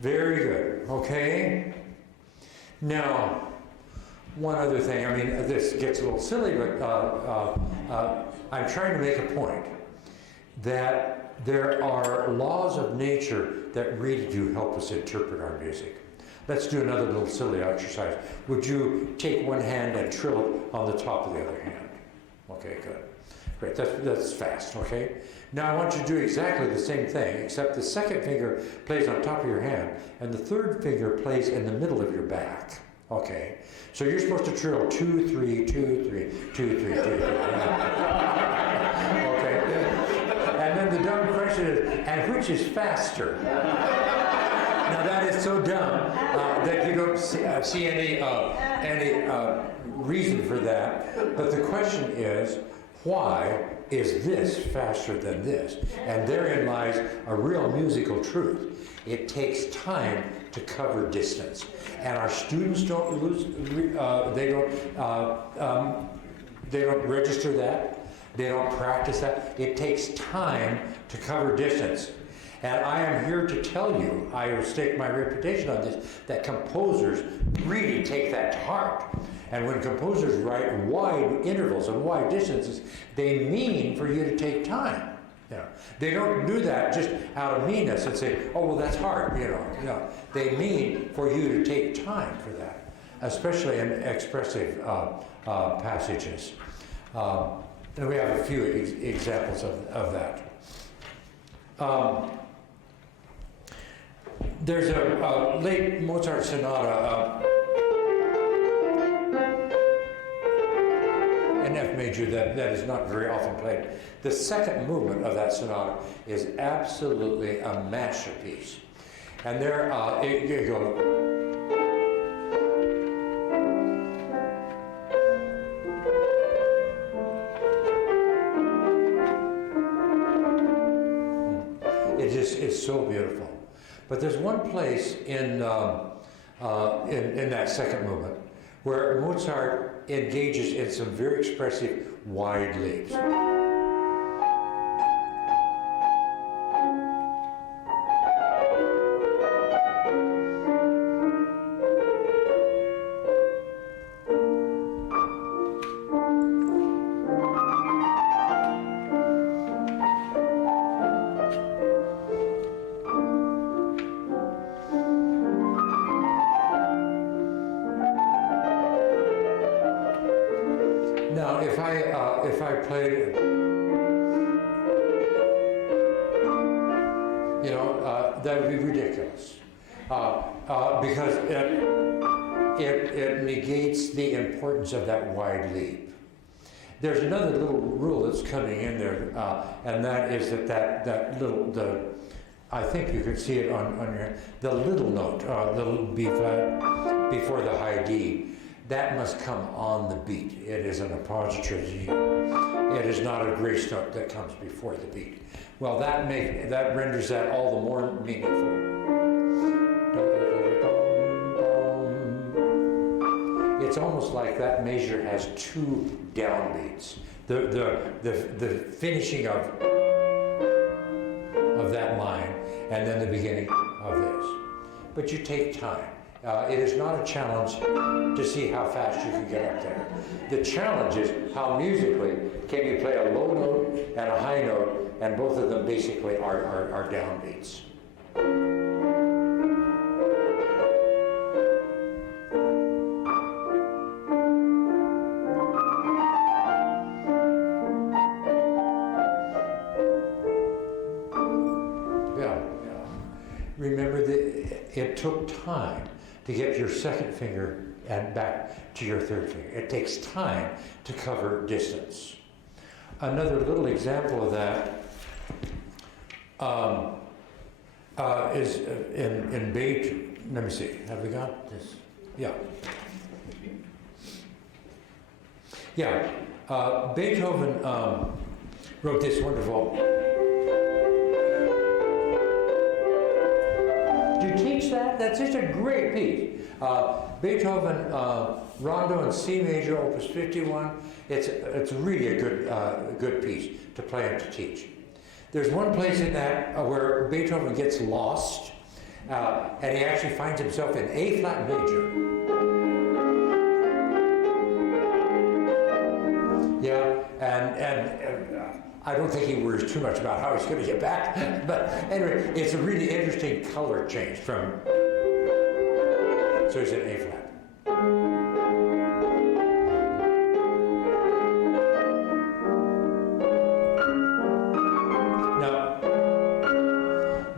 Very good. Okay. Now, one other thing. I mean, this gets a little silly, but I'm trying to make a point that there are laws of nature that really do help us interpret our music. Let's do another little silly exercise. Would you take one hand and trill it on the top of the other hand? Okay, good. Great, that's fast, okay? Now I want you to do exactly the same thing, except the second finger plays on top of your hand, and the third finger plays in the middle of your back, okay? So you're supposed to trill 2, 3, 2, 3, 2, 3, 2, 3. Okay? And then the dumb question is, and which is faster? Now that is so dumb that you don't see any reason for that. But the question is, why is this faster than this? And therein lies a real musical truth. It takes time to cover distance, and our students don't they don't register that. They don't practice that. It takes time to cover distance. And I am here to tell you, I have staked my reputation on this, that composers really take that to heart. And when composers write wide intervals and wide distances, they mean for you to take time. You know, they don't do that just out of meanness and say, oh, well, that's hard, you know. No, they mean for you to take time for that, especially in expressive passages. And we have a few examples of that. There's a late Mozart sonata in F major that is not very often played. The second movement of that sonata is absolutely a masterpiece. And there it goes. It's so beautiful. But there's one place in that second movement where Mozart engages in some very expressive wide leaps. I played, that would be ridiculous, because it negates the importance of that wide leap. There's another little rule that's coming in there, and that is that little, I think you can see it on your, the little note, little B flat before the high D, that must come on the beat. It is an apostrophe. It is not a grace note that comes before the beat. Well, that renders that all the more meaningful. It's almost like that measure has two downbeats. The finishing of that line, and then the beginning of this. But you take time. It is not a challenge to see how fast you can get up there. The challenge is how musically can you play a low note and a high note, and both of them basically are downbeats. Remember that it took time to get your second finger and back to your third finger. It takes time to cover distance. Another little example of that is in Beethoven. Let me see. Have we got this? Yeah. Yeah. Beethoven wrote this wonderful. Do you teach that? That's just a great piece. Beethoven, Rondo in C major, Opus 51. It's really a good piece to play and to teach. There's one place in that where Beethoven gets lost, and he actually finds himself in A flat major. Yeah, and I don't think he worries too much about how he's going to get back. But anyway, it's a really interesting color change from. So he's in A flat. Now,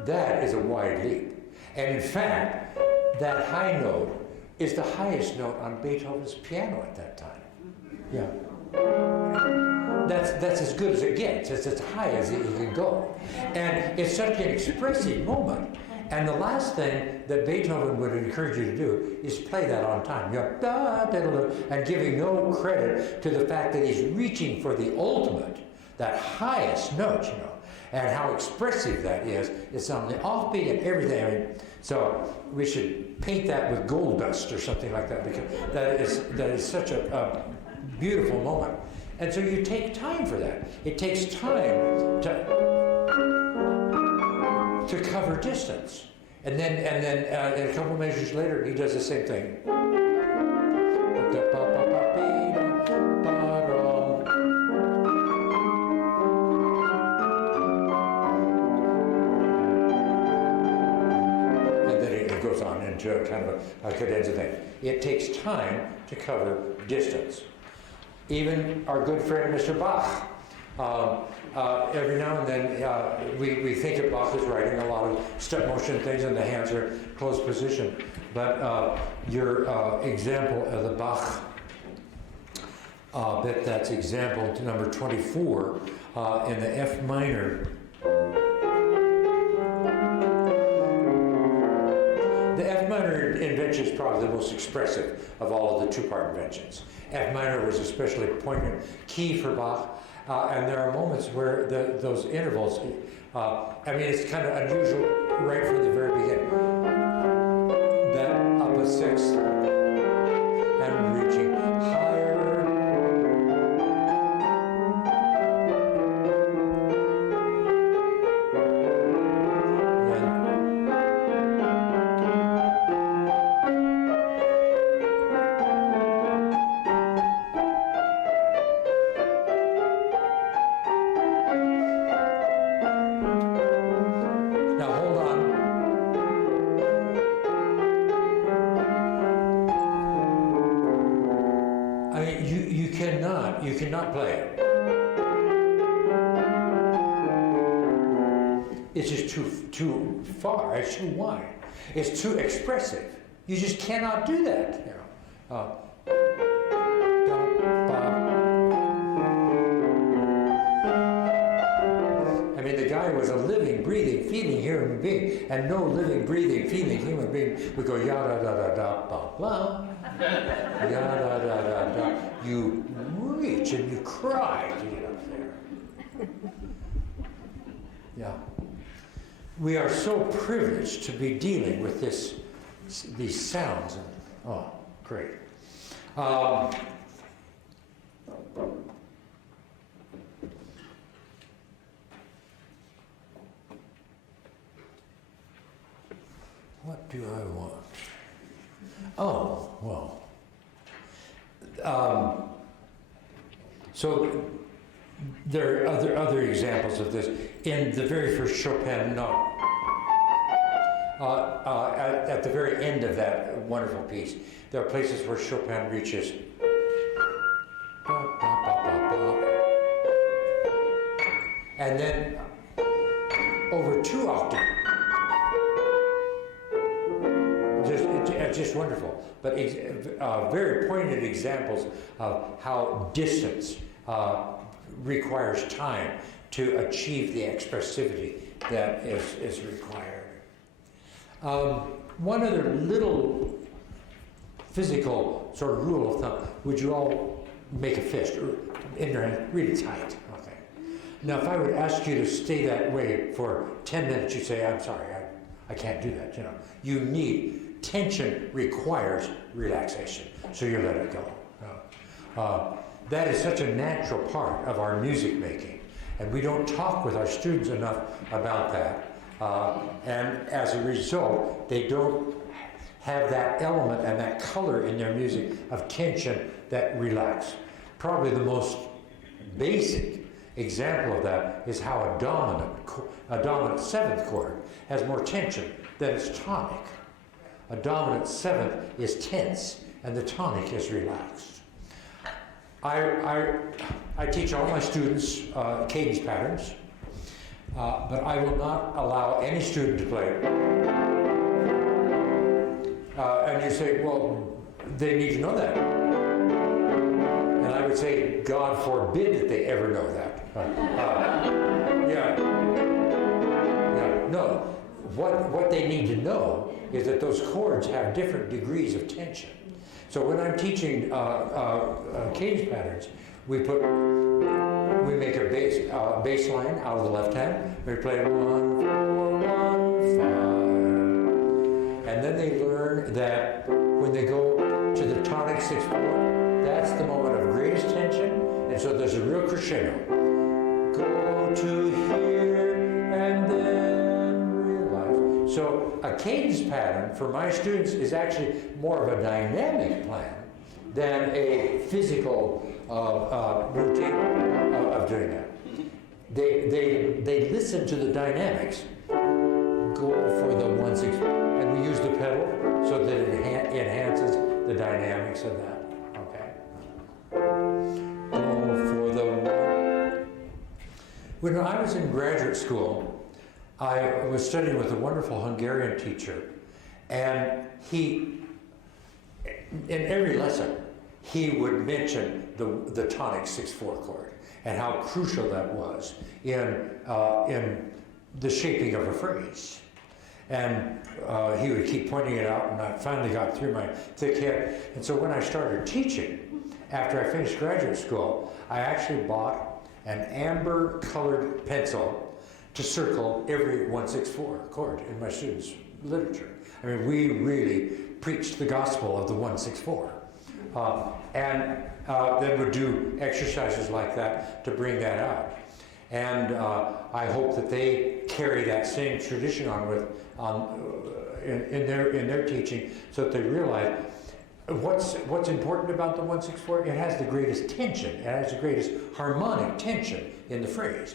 that is a wide leap. And in fact, that high note is the highest note on Beethoven's piano at that time. Yeah. That's as good as it gets. It's as high as it can go. And it's such an expressive moment. And the last thing that Beethoven would encourage you to do is play that on time. You're and giving no credit to the fact that he's reaching for the ultimate, that highest note, and how expressive that is. It's on the offbeat and everything. I mean, so we should paint that with gold dust or something like that, because that is such a beautiful moment. And so you take time for that. It takes time to cover distance. And then a couple measures later, he does the same thing. And then it goes on into a kind of a cadenza thing. It takes time to cover distance. Even our good friend Mr. Bach, every now and then we think of Bach as writing a lot of step motion things and the hands are closed position. But your example of the Bach bit, that's example to number 24 in the F minor. The F minor invention is probably the most expressive of all of the two-part inventions. F minor was especially poignant key for Bach, and there are moments where those intervals, it's kind of unusual right from the very beginning. That up a sixth and reaching higher. You cannot play it. It's just too far. It's too wide. It's too expressive. You just cannot do that. You know. I mean, the guy was a living, breathing, feeling human being, and no living, breathing, feeling human being would go yada da da da blah blah, yada da da da. You reach and you cry to get up there. Yeah. We are so privileged to be dealing with these sounds. And, oh, great. What do I want? Oh, well. So there are other examples of this. In the very first Chopin note, at the very end of that wonderful piece, there are places where Chopin reaches. And then over 2 octaves. It's just wonderful. But very poignant examples of how distance requires time to achieve the expressivity that is required. One other little physical sort of rule of thumb: would you all make a fist in your hand really tight? Okay. Now, if I would ask you to stay that way for 10 minutes, you'd say, "I'm sorry, I can't do that." You know, you need tension requires relaxation, so you let it go. That is such a natural part of our music making, and we don't talk with our students enough about that. And as a result, they don't have that element and that color in their music of tension that relax. Probably the most basic example of that is how a dominant 7th chord has more tension than its tonic. A dominant 7th is tense, and the tonic is relaxed. I teach all my students cadence patterns, but I will not allow any student to play. And you say, well, they need to know that. And I would say, God forbid that they ever know that. No. What they need to know is that those chords have different degrees of tension. So when I'm teaching cadence patterns, we make a bass line out of the left hand. We play 1, 4, 1, 5, and then they learn that when they go to the tonic 6/4, that's the moment of greatest tension, and so there's a real crescendo. Go to here and then realize. So a cadence pattern for my students is actually more of a dynamic plan than a physical routine of doing that. They listen to the dynamics. Go for the 1/6, and we use the pedal so that it enhances the dynamics of that. Okay. Go for the 1. When I was in graduate school, I was studying with a wonderful Hungarian teacher, and he, in every lesson, he would mention the tonic 6/4 chord and how crucial that was in the shaping of a phrase. And he would keep pointing it out, and I finally got through my thick head. And so when I started teaching, after I finished graduate school, I actually bought an amber colored pencil to circle every 1/6/4 chord in my students' literature. I mean, we really preached the gospel of the 1/6/4. And then would do exercises like that to bring that out. And I hope that they carry that same tradition in their teaching, so that they realize what's important about the 1/6/4. It has the greatest tension. It has the greatest harmonic tension in the phrase.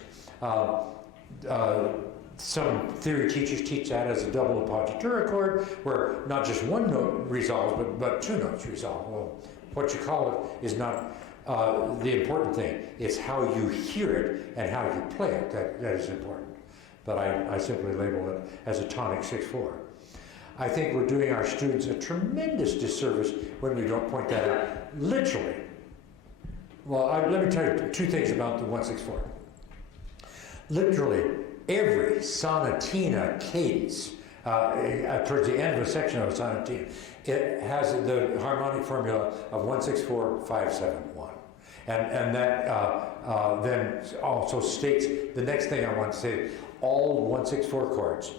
Some theory teachers teach that as a double appoggiatura chord, where not just one note resolves, but 2 notes resolve. Well, what you call it is not the important thing is how you hear it and how you play it. That is important. But I simply label it as a tonic 6/4. I think we're doing our students a tremendous disservice when we don't point that out. Literally. Well, let me tell you two things about the 1/6/4. Literally, every sonatina cadence, towards the end of a section of a sonatina, it has the harmonic formula of 1/6/4 5/7/1, and that then also states the next thing I want to say: all 1/6/4 chords,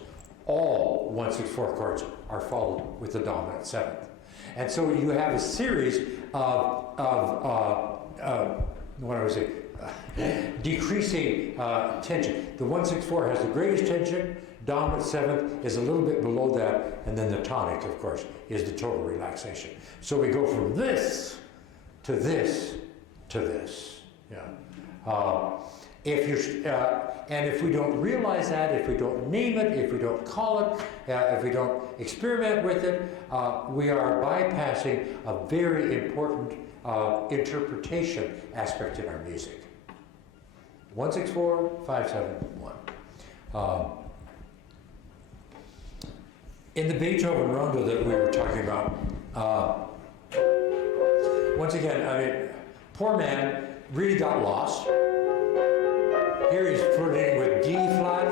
all 1/6/4 chords are followed with the dominant seventh, and so you have a series of what I would say. Decreasing tension. The 1/6/4 has the greatest tension, dominant seventh is a little bit below that, and then the tonic, of course, is the total relaxation. So we go from this to this to this. Yeah. And if we don't realize that, if we don't name it, if we don't call it, if we don't experiment with it, we are bypassing a very important interpretation aspect in our music. 1/6/4 5/7/1. In the Beethoven rondo that we were talking about, once again, I mean, poor man really got lost. Here he's flirting with D flat.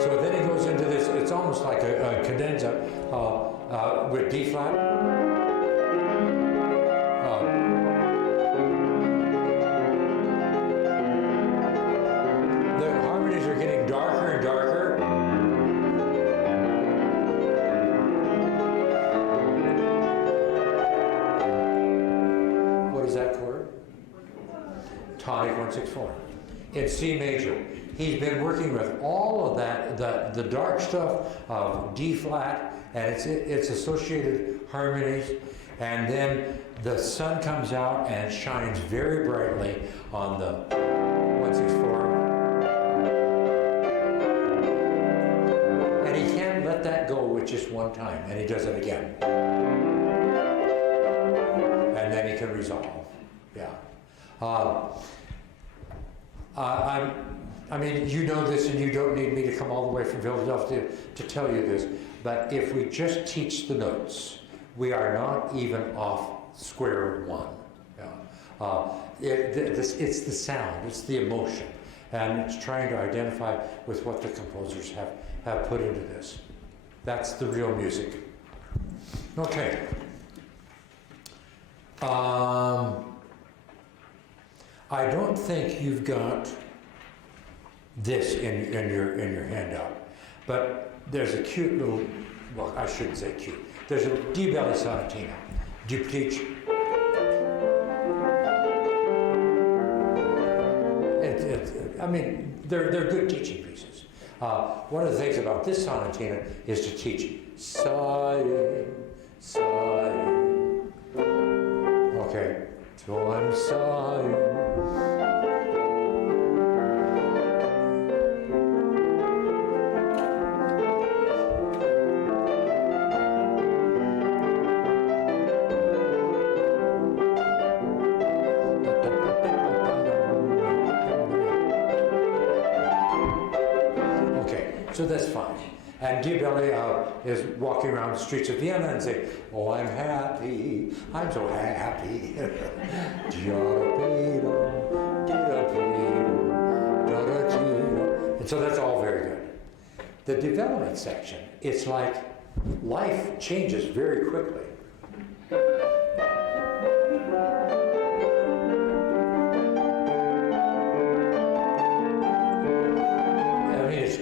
So then he goes into this, it's almost like a cadenza with D flat. The harmonies are getting darker and darker. What is that chord? Tonic 1/6/4 in C major. He's been working with all of that, the dark stuff of D flat and its associated harmonies, and then the sun comes out and shines very brightly on the 1/6/4, and he can't let that go with just one time, and he does it again, and then he can resolve. Yeah. I mean, you know this, and you don't need me to come all the way from Philadelphia to tell you this, but if we just teach the notes, we are not even off square one. Yeah. It's the sound, it's the emotion, and it's trying to identify with what the composers have put into this. That's the real music. Okay. I don't think you've got this in your handout, but there's a cute little, well, I shouldn't say cute. There's a D belly sonatina. Do you teach? I mean, they're good teaching pieces. One of the things about this sonatina is to teach sighing, sighing. Okay, so I'm sighing. So that's fine. And D belly is walking around the streets of Vienna and saying, "Oh, I'm happy, I'm so happy." And so that's all very good. The development section, it's like life changes very quickly.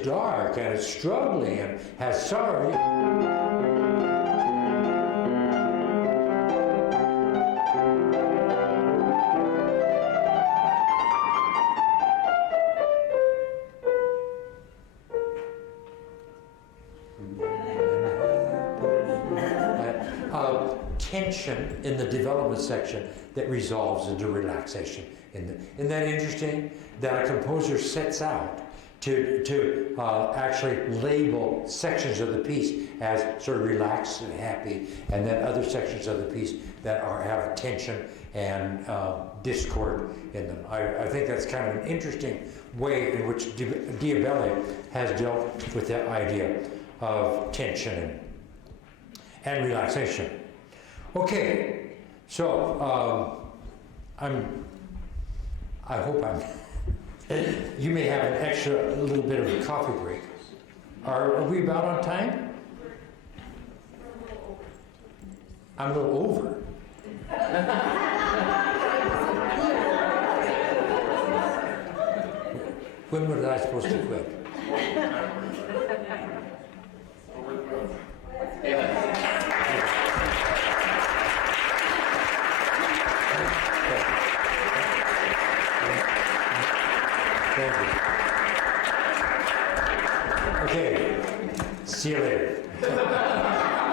Dark and it's struggling and has sorrow. Tension in the development section that resolves into relaxation. Isn't that interesting? That a composer sets out to actually label sections of the piece as sort of relaxed and happy, and then other sections of the piece that have tension and discord in them. I think that's kind of an interesting way in which Diabelli has dealt with that idea of tension and relaxation. Okay, so I hope you may have an extra little bit of a coffee break. Are we about on time? I'm a little over. When was I supposed to quit? Thank you. Okay, see you later.